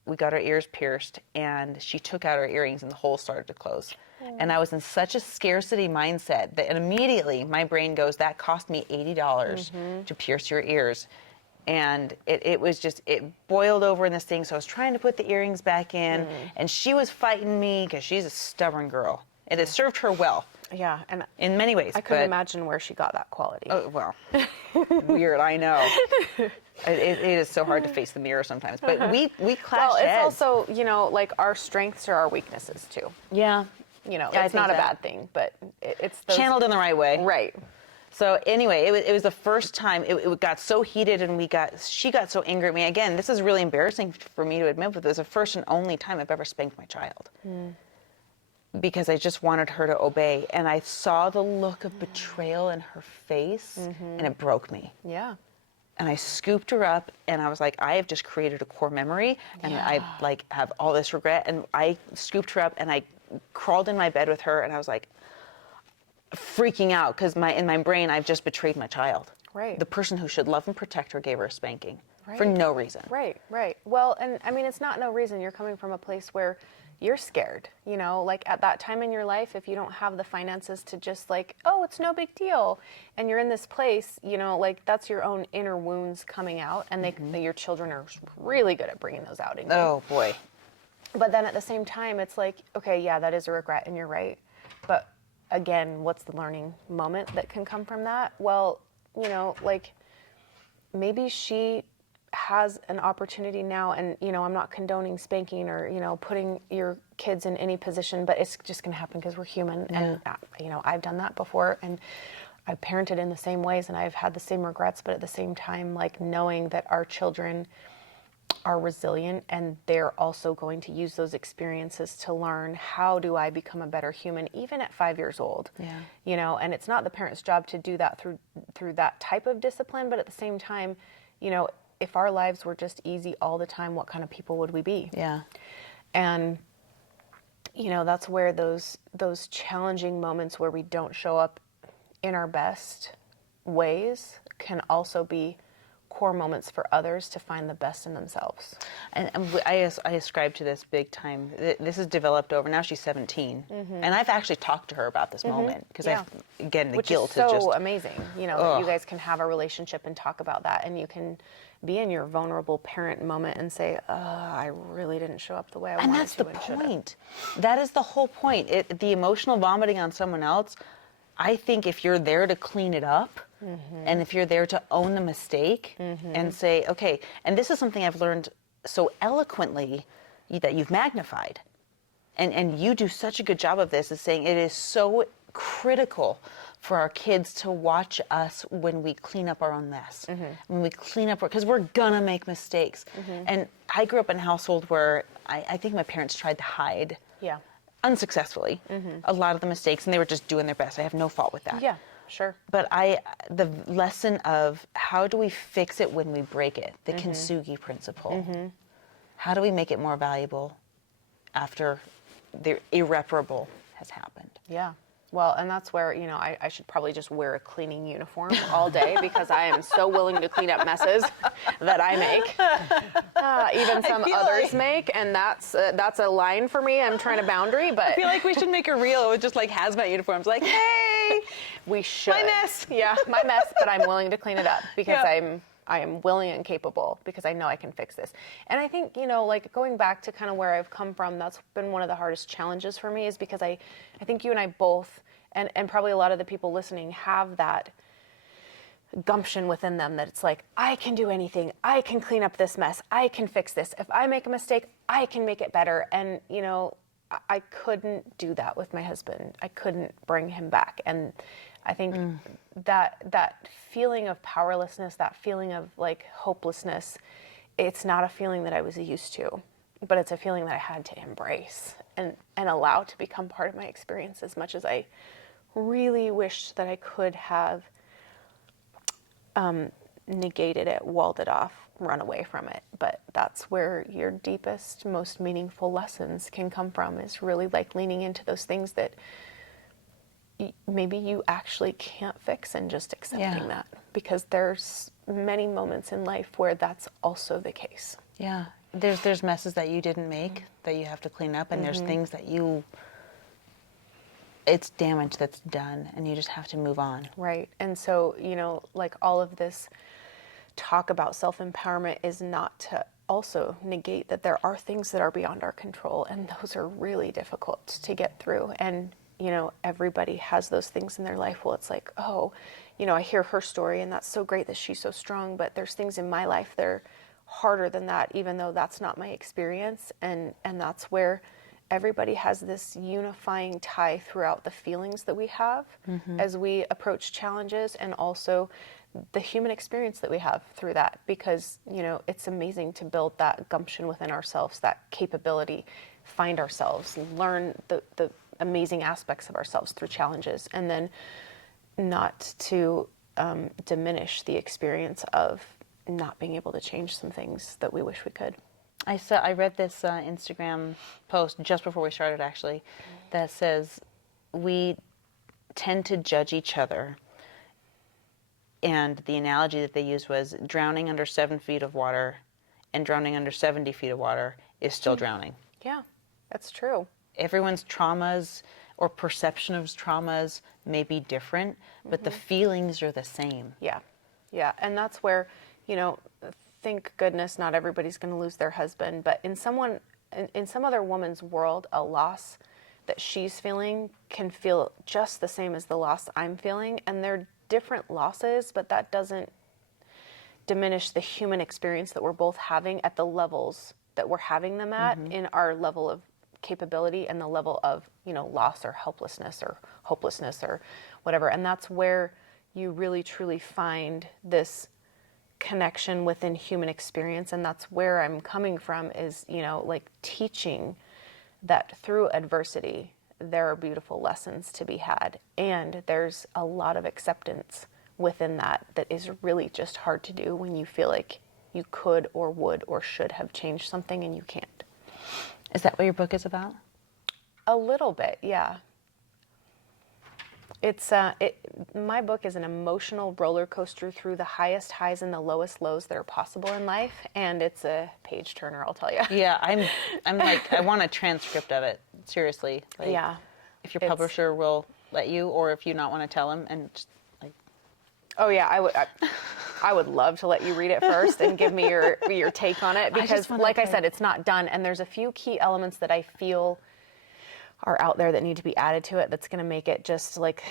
we got her ears pierced, and she took out her earrings, and the hole started to close. And I was in such a scarcity mindset that immediately my brain goes, that cost me $80 to pierce your ears. And it was just, it boiled over in this thing. So I was trying to put the earrings back in, and she was fighting me because she's a stubborn girl. It has served her well. Yeah, and in many ways. I couldn't imagine where she got that quality. Oh, well, weird, I know. It is so hard to face the mirror sometimes. But we clash Well, it's heads. also, you know, like our strengths are our weaknesses too. Yeah. You know, Yeah, I it's think not a that. bad thing, but it's those, Channeled in the right way. right. So anyway, it was the first time it got so heated, and she got so angry at me. Again, this is really embarrassing for me to admit, but it was the first and only time I've ever spanked my child. Because I just wanted her to obey. And I saw the look of betrayal in her face, and it broke me. Yeah. And I scooped her up, and I was like, I have just created a core memory, and I like have all this regret. And I scooped her up, and I crawled in my bed with her, and I was like freaking out because in my brain I've just betrayed my child. Right. The person who should love and protect her gave her a spanking Right. for no reason. Right, right. Well, and I mean, it's not no reason. You're coming from a place where you're scared, you know, like at that time in your life, if you don't have the finances to just like, oh, it's no big deal. And you're in this place, you know, like that's your own inner wounds coming out, and your children are really good at bringing those out in you. Oh boy. But then at the same time, it's like, okay, yeah, that is a regret and you're right. But again, what's the learning moment that can come from that? Well, you know, like maybe she has an opportunity now, and, you know, I'm not condoning spanking or, you know, putting your kids in any position, but it's just going to happen because we're human. And, you know, I've done that before, and I've parented in the same ways, and I've had the same regrets, but at the same time, like knowing that our children are resilient, and they're also going to use those experiences to learn, how do I become a better human, even at 5 years old. Yeah. You know, and it's not the parent's job to do that through that type of discipline, but at the same time, you know, if our lives were just easy all the time, what kind of people would we be? Yeah. And you know, that's where those challenging moments where we don't show up in our best ways can also be core moments for others to find the best in themselves. And I ascribe to this big time. This has developed over, now she's 17. And I've actually talked to her about this moment because again, the Which guilt is so just amazing, you know, that you guys can have a relationship and talk about that, and you can be in your vulnerable parent moment and say, I really didn't show up the way I wanted to. And that's the point. That is the whole point. The emotional vomiting on someone else, I think if you're there to clean it up, and if you're there to own the mistake and say, okay, and this is something I've learned so eloquently that you've magnified, and you do such a good job of this, is saying it is so critical for our kids to watch us when we clean up our own mess, when we clean up, because we're gonna make mistakes. And I grew up in a household where I think my parents tried to hide, unsuccessfully, a lot of the mistakes, and they were just doing their best. I have no fault with that. Yeah, sure. But the lesson of how do we fix it when we break it, the kintsugi principle. How do we make it more valuable after the irreparable has happened? Yeah. Well, and that's where, you know, I should probably just wear a cleaning uniform all day because I am so willing to clean up messes that I make. Even some others make, and that's a line for me. I'm trying to boundary, but I feel like we should make a reel with just like hazmat uniforms, like, hey, we should. my mess. Yeah, my mess, but I'm willing to clean it up because I am willing and capable because I know I can fix this. And I think, you know, like going back to kind of where I've come from, that's been one of the hardest challenges for me, is because I think you and I both, and probably a lot of the people listening, have that gumption within them that it's like, I can do anything. I can clean up this mess. I can fix this. If I make a mistake, I can make it better. And, you know, I couldn't do that with my husband. I couldn't bring him back. And I think that feeling of powerlessness, that feeling of like hopelessness, it's not a feeling that I was used to, but it's a feeling that I had to embrace and allow to become part of my experience, as much as I really wished that I could have negated it, walled it off, run away from it. But that's where your deepest, most meaningful lessons can come from, is really like leaning into those things that maybe you actually can't fix, and just accepting that, because there's many moments in life where that's also the case. Yeah. There's messes that you didn't make that you have to clean up, and there's things that it's damage that's done, and you just have to move on. Right. And so, you know, like all of this talk about self-empowerment is not to also negate that there are things that are beyond our control, and those are really difficult to get through. And, you know, everybody has those things in their life. Well, it's like, oh, you know, I hear her story and that's so great that she's so strong, but there's things in my life that are harder than that, even though that's not my experience. And that's where everybody has this unifying tie throughout the feelings that we have as we approach challenges, and also the human experience that we have through that. Because, you know, it's amazing to build that gumption within ourselves, that capability, find ourselves, learn the amazing aspects of ourselves through challenges, and then not to diminish the experience of not being able to change some things that we wish we could. I read this Instagram post just before we started, actually, that says we tend to judge each other, and the analogy that they used was drowning under 7 feet of water and drowning under 70 feet of water is still drowning. Yeah, that's true. Everyone's traumas or perception of traumas may be different, but the feelings are the same. Yeah, yeah. And that's where, you know, thank goodness not everybody's going to lose their husband, but in some other woman's world, a loss that she's feeling can feel just the same as the loss I'm feeling, and they're different losses, but that doesn't diminish the human experience that we're both having at the levels that we're having them at, in our level of capability and the level of, you know, loss or helplessness or hopelessness or whatever. And that's where you really truly find this connection within human experience. And that's where I'm coming from, is, you know, like teaching that through adversity there are beautiful lessons to be had, and there's a lot of acceptance within that is really just hard to do when you feel like you could or would or should have changed something and you can't. Is that what your book is about? A little bit, yeah. It's my book is an emotional roller coaster through the highest highs and the lowest lows that are possible in life, and it's a page turner, I'll tell you. Yeah, I'm like, I want a transcript of it, seriously. Like, yeah. If your publisher will let you, or if you not want to tell them, and just, like. Oh yeah, I would love to let you read it first and give me your take on it, because like I said, it's not done, and there's a few key elements that I feel are out there that need to be added to it that's going to make it just like,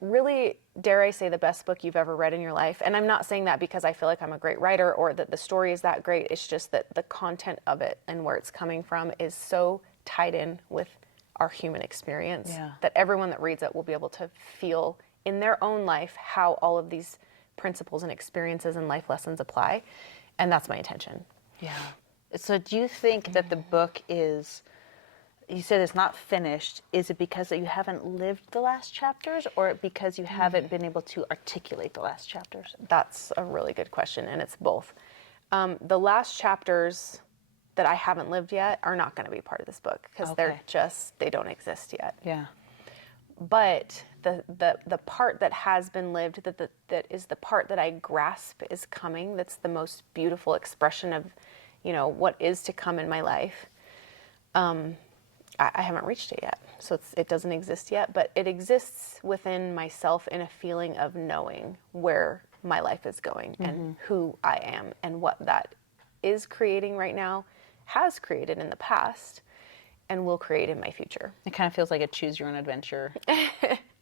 really, dare I say, the best book you've ever read in your life. And I'm not saying that because I feel like I'm a great writer or that the story is that great. It's just that the content of it and where it's coming from is so tied in with our human experience, that everyone that reads it will be able to feel in their own life how all of these principles and experiences and life lessons apply. And that's my intention. Yeah. So do you think that the book is, you said it's not finished, is it because that you haven't lived the last chapters, or because you haven't been able to articulate the last chapters? That's a really good question, and it's both. The last chapters that I haven't lived yet are not going to be part of this book, because they don't exist yet. Yeah. But the part that has been lived, that is the part that I grasp is coming, that's the most beautiful expression of, you know, what is to come in my life, I haven't reached it yet. So it doesn't exist yet, but it exists within myself in a feeling of knowing where my life is going and who I am, and what that is creating right now, has created in the past, and will create in my future. It kind of feels like a choose your own adventure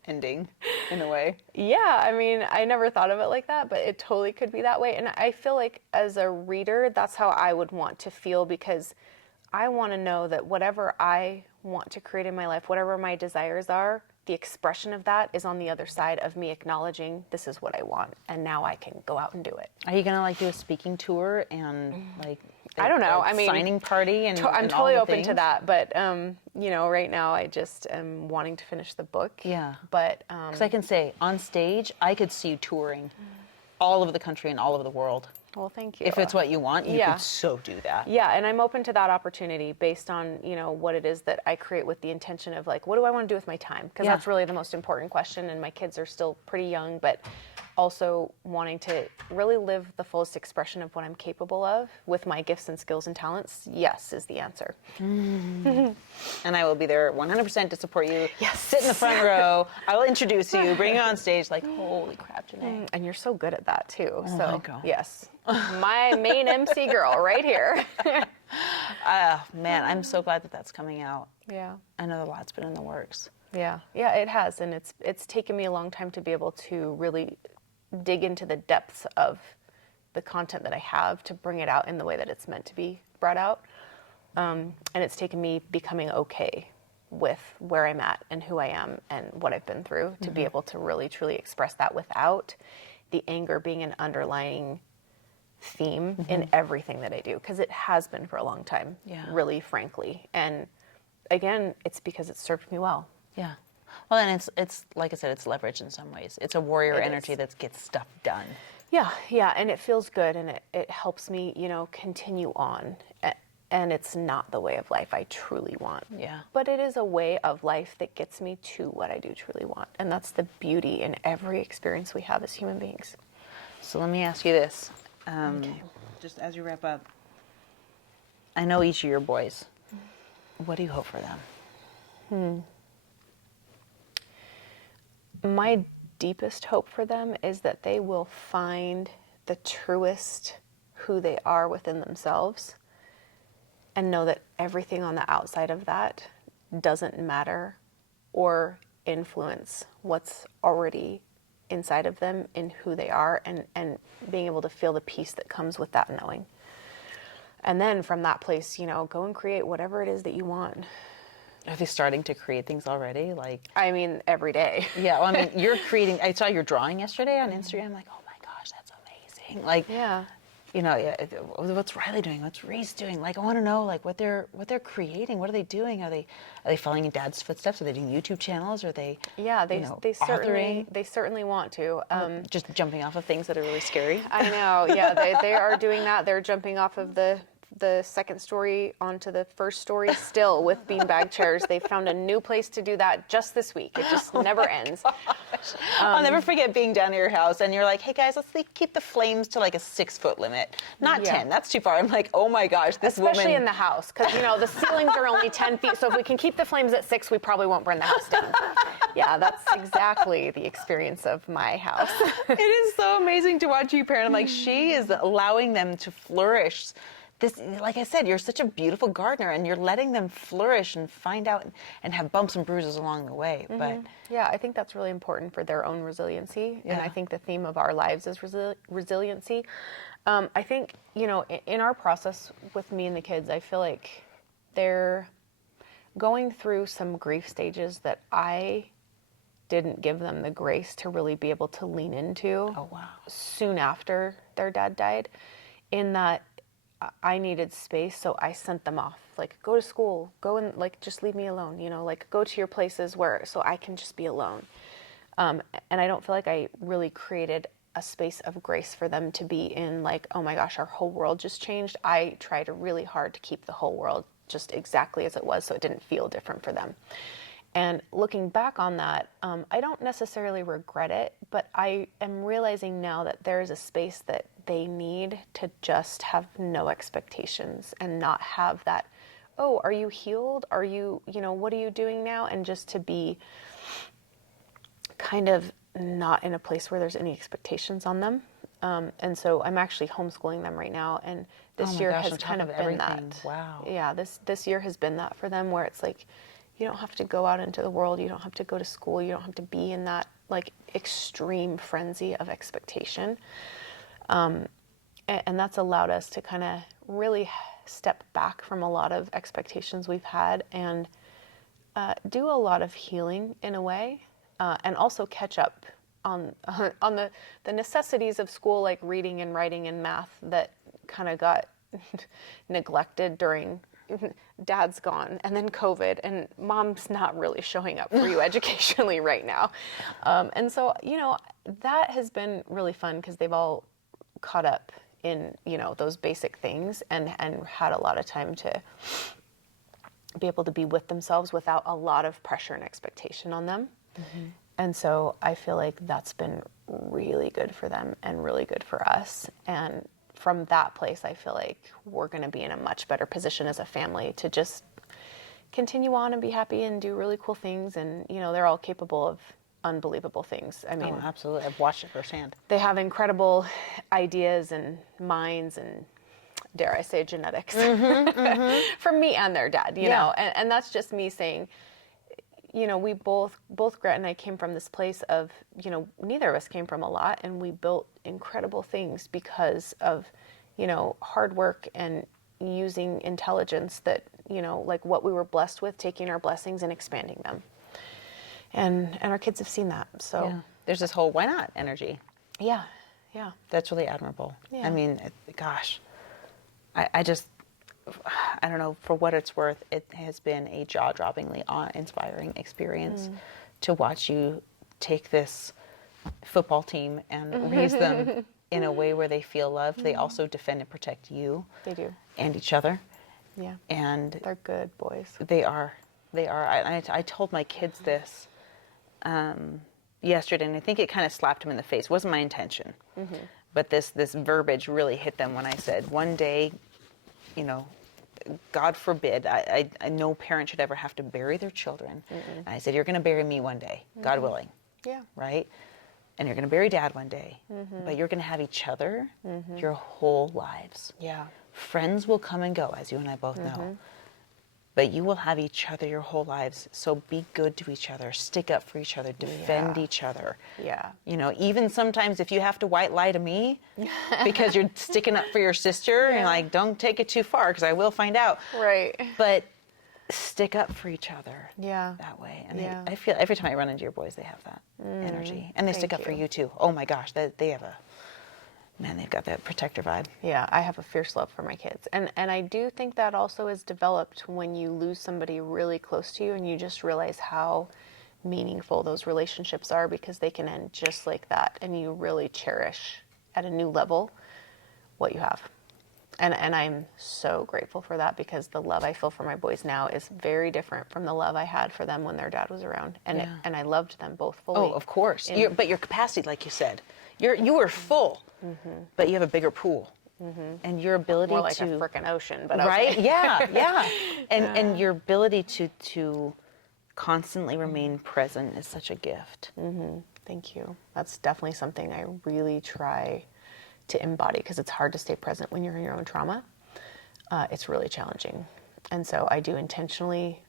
ending. in a way. Yeah, I mean, I never thought of it like that, but it totally could be that way. And I feel like as a reader, that's how I would want to feel, because I want to know that whatever I want to create in my life, whatever my desires are, the expression of that is on the other side of me acknowledging this is what I want, and now I can go out and do it. Are you gonna like do a speaking tour and like I don't know. I mean, signing party and I'm and totally all the open to things? that, but you know, right now I just am wanting to finish the book. Yeah. But Because I can say on stage, I could see you touring all over the country and all over the world. well, thank you. If it's what you want, you Yeah. could so do that. Yeah, and I'm open to that opportunity based on, you know, what it is that I create with the intention of like, what do I want to do with my time? Because Yeah. that's really the most important question, and my kids are still pretty young, but also wanting to really live the fullest expression of what I'm capable of with my gifts and skills and talents, yes, is the answer. And I will be there 100% to support you. Yes. Sit in the front row. I will introduce you, bring you on stage. Like, holy crap, Janae. And you're so good at that too. my So, God. yes, my main MC girl right here. Man, I'm so glad that that's coming out. Yeah. I know a lot's been in the works. Yeah, it has, and it's taken me a long time to be able to really dig into the depths of the content that I have to bring it out in the way that it's meant to be brought out. And it's taken me becoming okay with where I'm at and who I am and what I've been through to be able to really truly express that without the anger being an underlying theme in everything that I do, because it has been for a long time, Yeah. really frankly. And again, it's because it served me well. Yeah. Well, and it's like I said, it's leverage in some ways. It's a warrior It energy is. that gets stuff done. Yeah, and it feels good, and it helps me, you know, continue on. And it's not the way of life I truly want. Yeah. But it is a way of life that gets me to what I do truly want. And that's the beauty in every experience we have as human beings. So let me ask you this. Just as you wrap up, I know each of your boys. What do you hope for them? My deepest hope for them is that they will find the truest who they are within themselves and know that everything on the outside of that doesn't matter or influence what's already inside of them in who they are, and being able to feel the peace that comes with that knowing. And then from that place, you know, go and create whatever it is that you want. Are they starting to create things already? Like, I mean, every day. yeah, well, I mean, you're creating. I saw your drawing yesterday on Instagram. Like, oh my gosh, that's amazing. Like, Yeah. you know, yeah, what's Riley doing? What's Reese doing? Like, I want to know, like, what they're creating. What are they doing? Are they following in Dad's footsteps? Are they doing YouTube channels? Are they? Yeah, you know, they certainly authoring? want to. Just jumping off of things that are really scary. I know. Yeah, they are doing that. They're jumping off of the second story onto the first story still with beanbag chairs. They found a new place to do that just this week. It just never ends. I'll never forget being down at your house and you're like, hey guys, let's keep the flames to like a 6-foot limit, not Yeah. 10. That's too far. I'm like, oh my gosh, this Especially woman. in the house, because you know the ceilings are only 10 feet. So if we can keep the flames at 6, we probably won't burn the house down. Yeah, that's exactly the experience of my house. It is so amazing to watch you parent. I'm like, she is allowing them to flourish. This, like I said, you're such a beautiful gardener, and you're letting them flourish and find out and have bumps and bruises along the way. But Yeah, I think that's really important for their own resiliency. And Yeah. I think the theme of our lives is resiliency. I think, you know, in our process with me and the kids, I feel like they're going through some grief stages that I didn't give them the grace to really be able to lean into oh wow, soon after their dad died, in that I needed space, so I sent them off. Like, go to school, go and like just leave me alone, you know, like go to your places where so I can just be alone. And I don't feel like I really created a space of grace for them to be in, like, oh my gosh, our whole world just changed. I tried really hard to keep the whole world just exactly as it was so it didn't feel different for them. And looking back on that, I don't necessarily regret it, but I am realizing now that there is a space that they need to just have no expectations and not have that, oh, are you healed? Are you, you know, what are you doing now? And just to be kind of not in a place where there's any expectations on them. And so I'm actually homeschooling them right now. And this Oh my year gosh, has on top kind of of been everything. that. Wow. Yeah, this year has been that for them, where it's like, you don't have to go out into the world. You don't have to go to school. You don't have to be in that like extreme frenzy of expectation. And that's allowed us to kind of really step back from a lot of expectations we've had and do a lot of healing in a way, and also catch up on the necessities of school, like reading and writing and math that kind of got neglected during Dad's gone and then COVID, and Mom's not really showing up for you educationally right now. And so, that has been really fun because they've all caught up in, those basic things and had a lot of time to be able to be with themselves without a lot of pressure and expectation on them. Mm-hmm. And so I feel like that's been really good for them and really good for us. And from that place, I feel like we're going to be in a much better position as a family to just continue on and be happy and do really cool things. And, they're all capable of unbelievable things. I mean, Oh, absolutely. I've watched it firsthand. They have incredible ideas and minds and, dare I say, genetics from me and their dad, you know, and that's just me saying, we both Grant and I came from this place of, neither of us came from a lot, and we built incredible things because of, hard work and using intelligence that, like what we were blessed with, taking our blessings and expanding them. And our kids have seen that. So there's this whole why not energy. Yeah. That's really admirable. Yeah. I mean, gosh, I don't know, for what it's worth, it has been a jaw-droppingly inspiring experience to watch you take this football team and raise them in a way where they feel loved. They also defend and protect you. They do. And each other. Yeah. And they're good boys. They are. I told my kids this yesterday, and I think it kind of slapped them in the face. It wasn't my intention. Mm-hmm. But this verbiage really hit them when I said, one day, God forbid, no parent should ever have to bury their children. Mm-mm. And I said, you're going to bury me one day, God willing. Yeah. Right? And you're going to bury Dad one day. Mm-hmm. But you're going to have each other your whole lives. Yeah. Friends will come and go, as you and I both know. But you will have each other your whole lives. So be good to each other. Stick up for each other. Defend each other. Yeah. Even sometimes if you have to white lie to me because you're sticking up for your sister and like, don't take it too far because I will find out. Right. But stick up for each other. Yeah. That way. And I feel every time I run into your boys, they have that energy. And they stick up for you too. Oh my gosh, they have they've got that protector vibe. Yeah, I have a fierce love for my kids. And I do think that also is developed when you lose somebody really close to you and you just realize how meaningful those relationships are because they can end just like that and you really cherish at a new level what you have. And I'm so grateful for that because the love I feel for my boys now is very different from the love I had for them when their dad was around. And and I loved them both fully. Oh, of course. But your capacity, like you said, you were full, but you have a bigger pool. And your ability more like to... a frickin' ocean, but okay. Right? Yeah. And your ability to constantly remain present is such a gift. Thank you. That's definitely something I really try to embody because it's hard to stay present when you're in your own trauma. It's really challenging. And so I do intentionally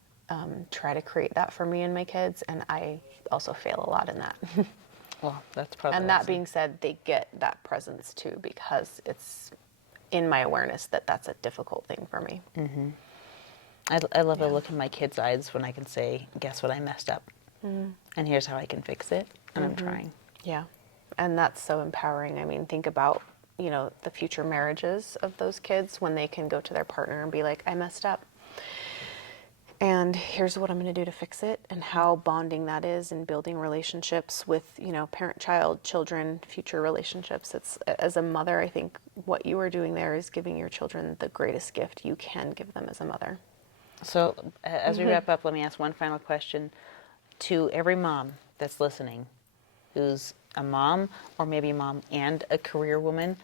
try to create that for me and my kids, and I also fail a lot in that. Well, that's probably... And that being said, they get that presence too because it's in my awareness that that's a difficult thing for me. I love the look in my kids' eyes when I can say, guess what, I messed up. And here's how I can fix it, and I'm trying. Yeah. And that's so empowering. I mean, think about, the future marriages of those kids when they can go to their partner and be like, I messed up. And here's what I'm going to do to fix it, and how bonding that is in building relationships with, parent-child, children, future relationships. It's, as a mother, I think what you are doing there is giving your children the greatest gift you can give them as a mother. So as we wrap up, let me ask one final question to every mom that's listening who's a mom or maybe a mom and a career woman.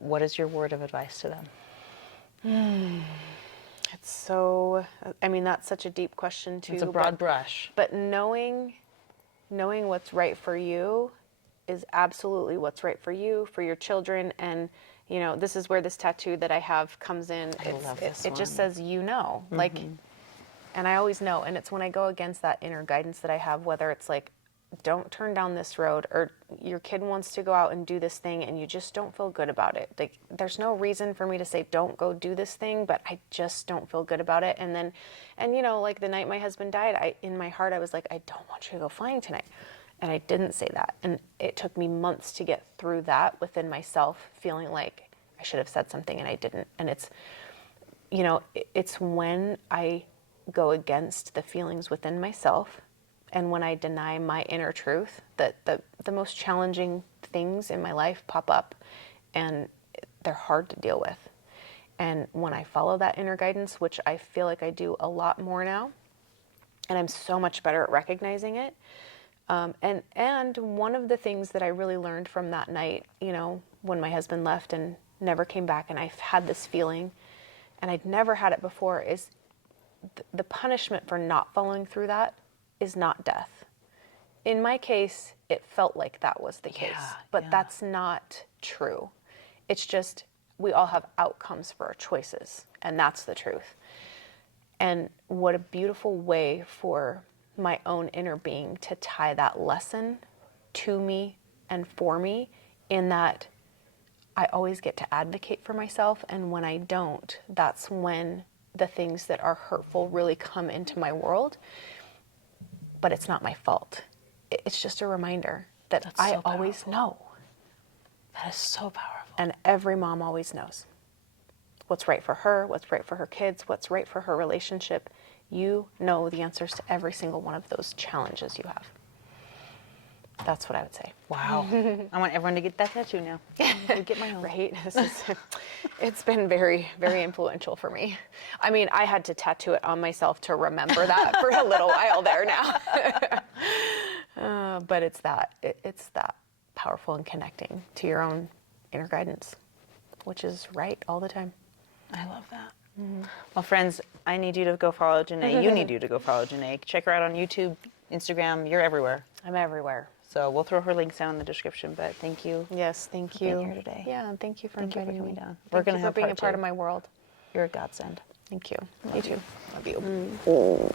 What is your word of advice to them? It's so, that's such a deep question too. It's a broad brush. But knowing what's right for you is absolutely what's right for you, for your children. And, this is where this tattoo that I have comes in. I love this one. It just says, like, And I always know, and it's when I go against that inner guidance that I have, whether it's like, don't turn down this road, or your kid wants to go out and do this thing and you just don't feel good about it. Like, there's no reason for me to say, don't go do this thing, but I just don't feel good about it. And then, and you know, like the night my husband died, in my heart, I was like, I don't want you to go flying tonight. And I didn't say that. And it took me months to get through that within myself, feeling like I should have said something and I didn't. And it's, you know, it's when I go against the feelings within myself, and when I deny my inner truth, that the most challenging things in my life pop up, and they're hard to deal with. And when I follow that inner guidance, which I feel like I do a lot more now, and I'm so much better at recognizing it. And one of the things that I really learned from that night, you know, when my husband left and never came back, and I've had this feeling, and I'd never had it before, is the punishment for not following through that is not death. In my case, it felt like that was the case, but that's not true. It's just, we all have outcomes for our choices, and that's the truth. And what a beautiful way for my own inner being to tie that lesson to me and for me, in that I always get to advocate for myself, and when I don't, that's when the things that are hurtful really come into my world. But it's not my fault. It's just a reminder that I always know. That is so powerful. And every mom always knows what's right for her, what's right for her kids, what's right for her relationship. You know the answers to every single one of those challenges you have. That's what I would say. Wow. I want everyone to get that tattoo now. Get my own. Right? It's been very, very influential for me. I mean, I had to tattoo it on myself to remember that for a little while there now. But it's that powerful and connecting to your own inner guidance, which is right all the time. I love that. Mm-hmm. Well, friends, I need you to go follow Janae. You need you to go follow Janae. Check her out on YouTube, Instagram. You're everywhere. I'm everywhere. So we'll throw her links down in the description. But thank you. Yes, thank you. Being here today. Yeah, and thank you for inviting coming me down. We're going to have being a part of my world. You're a godsend. Thank you. You too. Love you.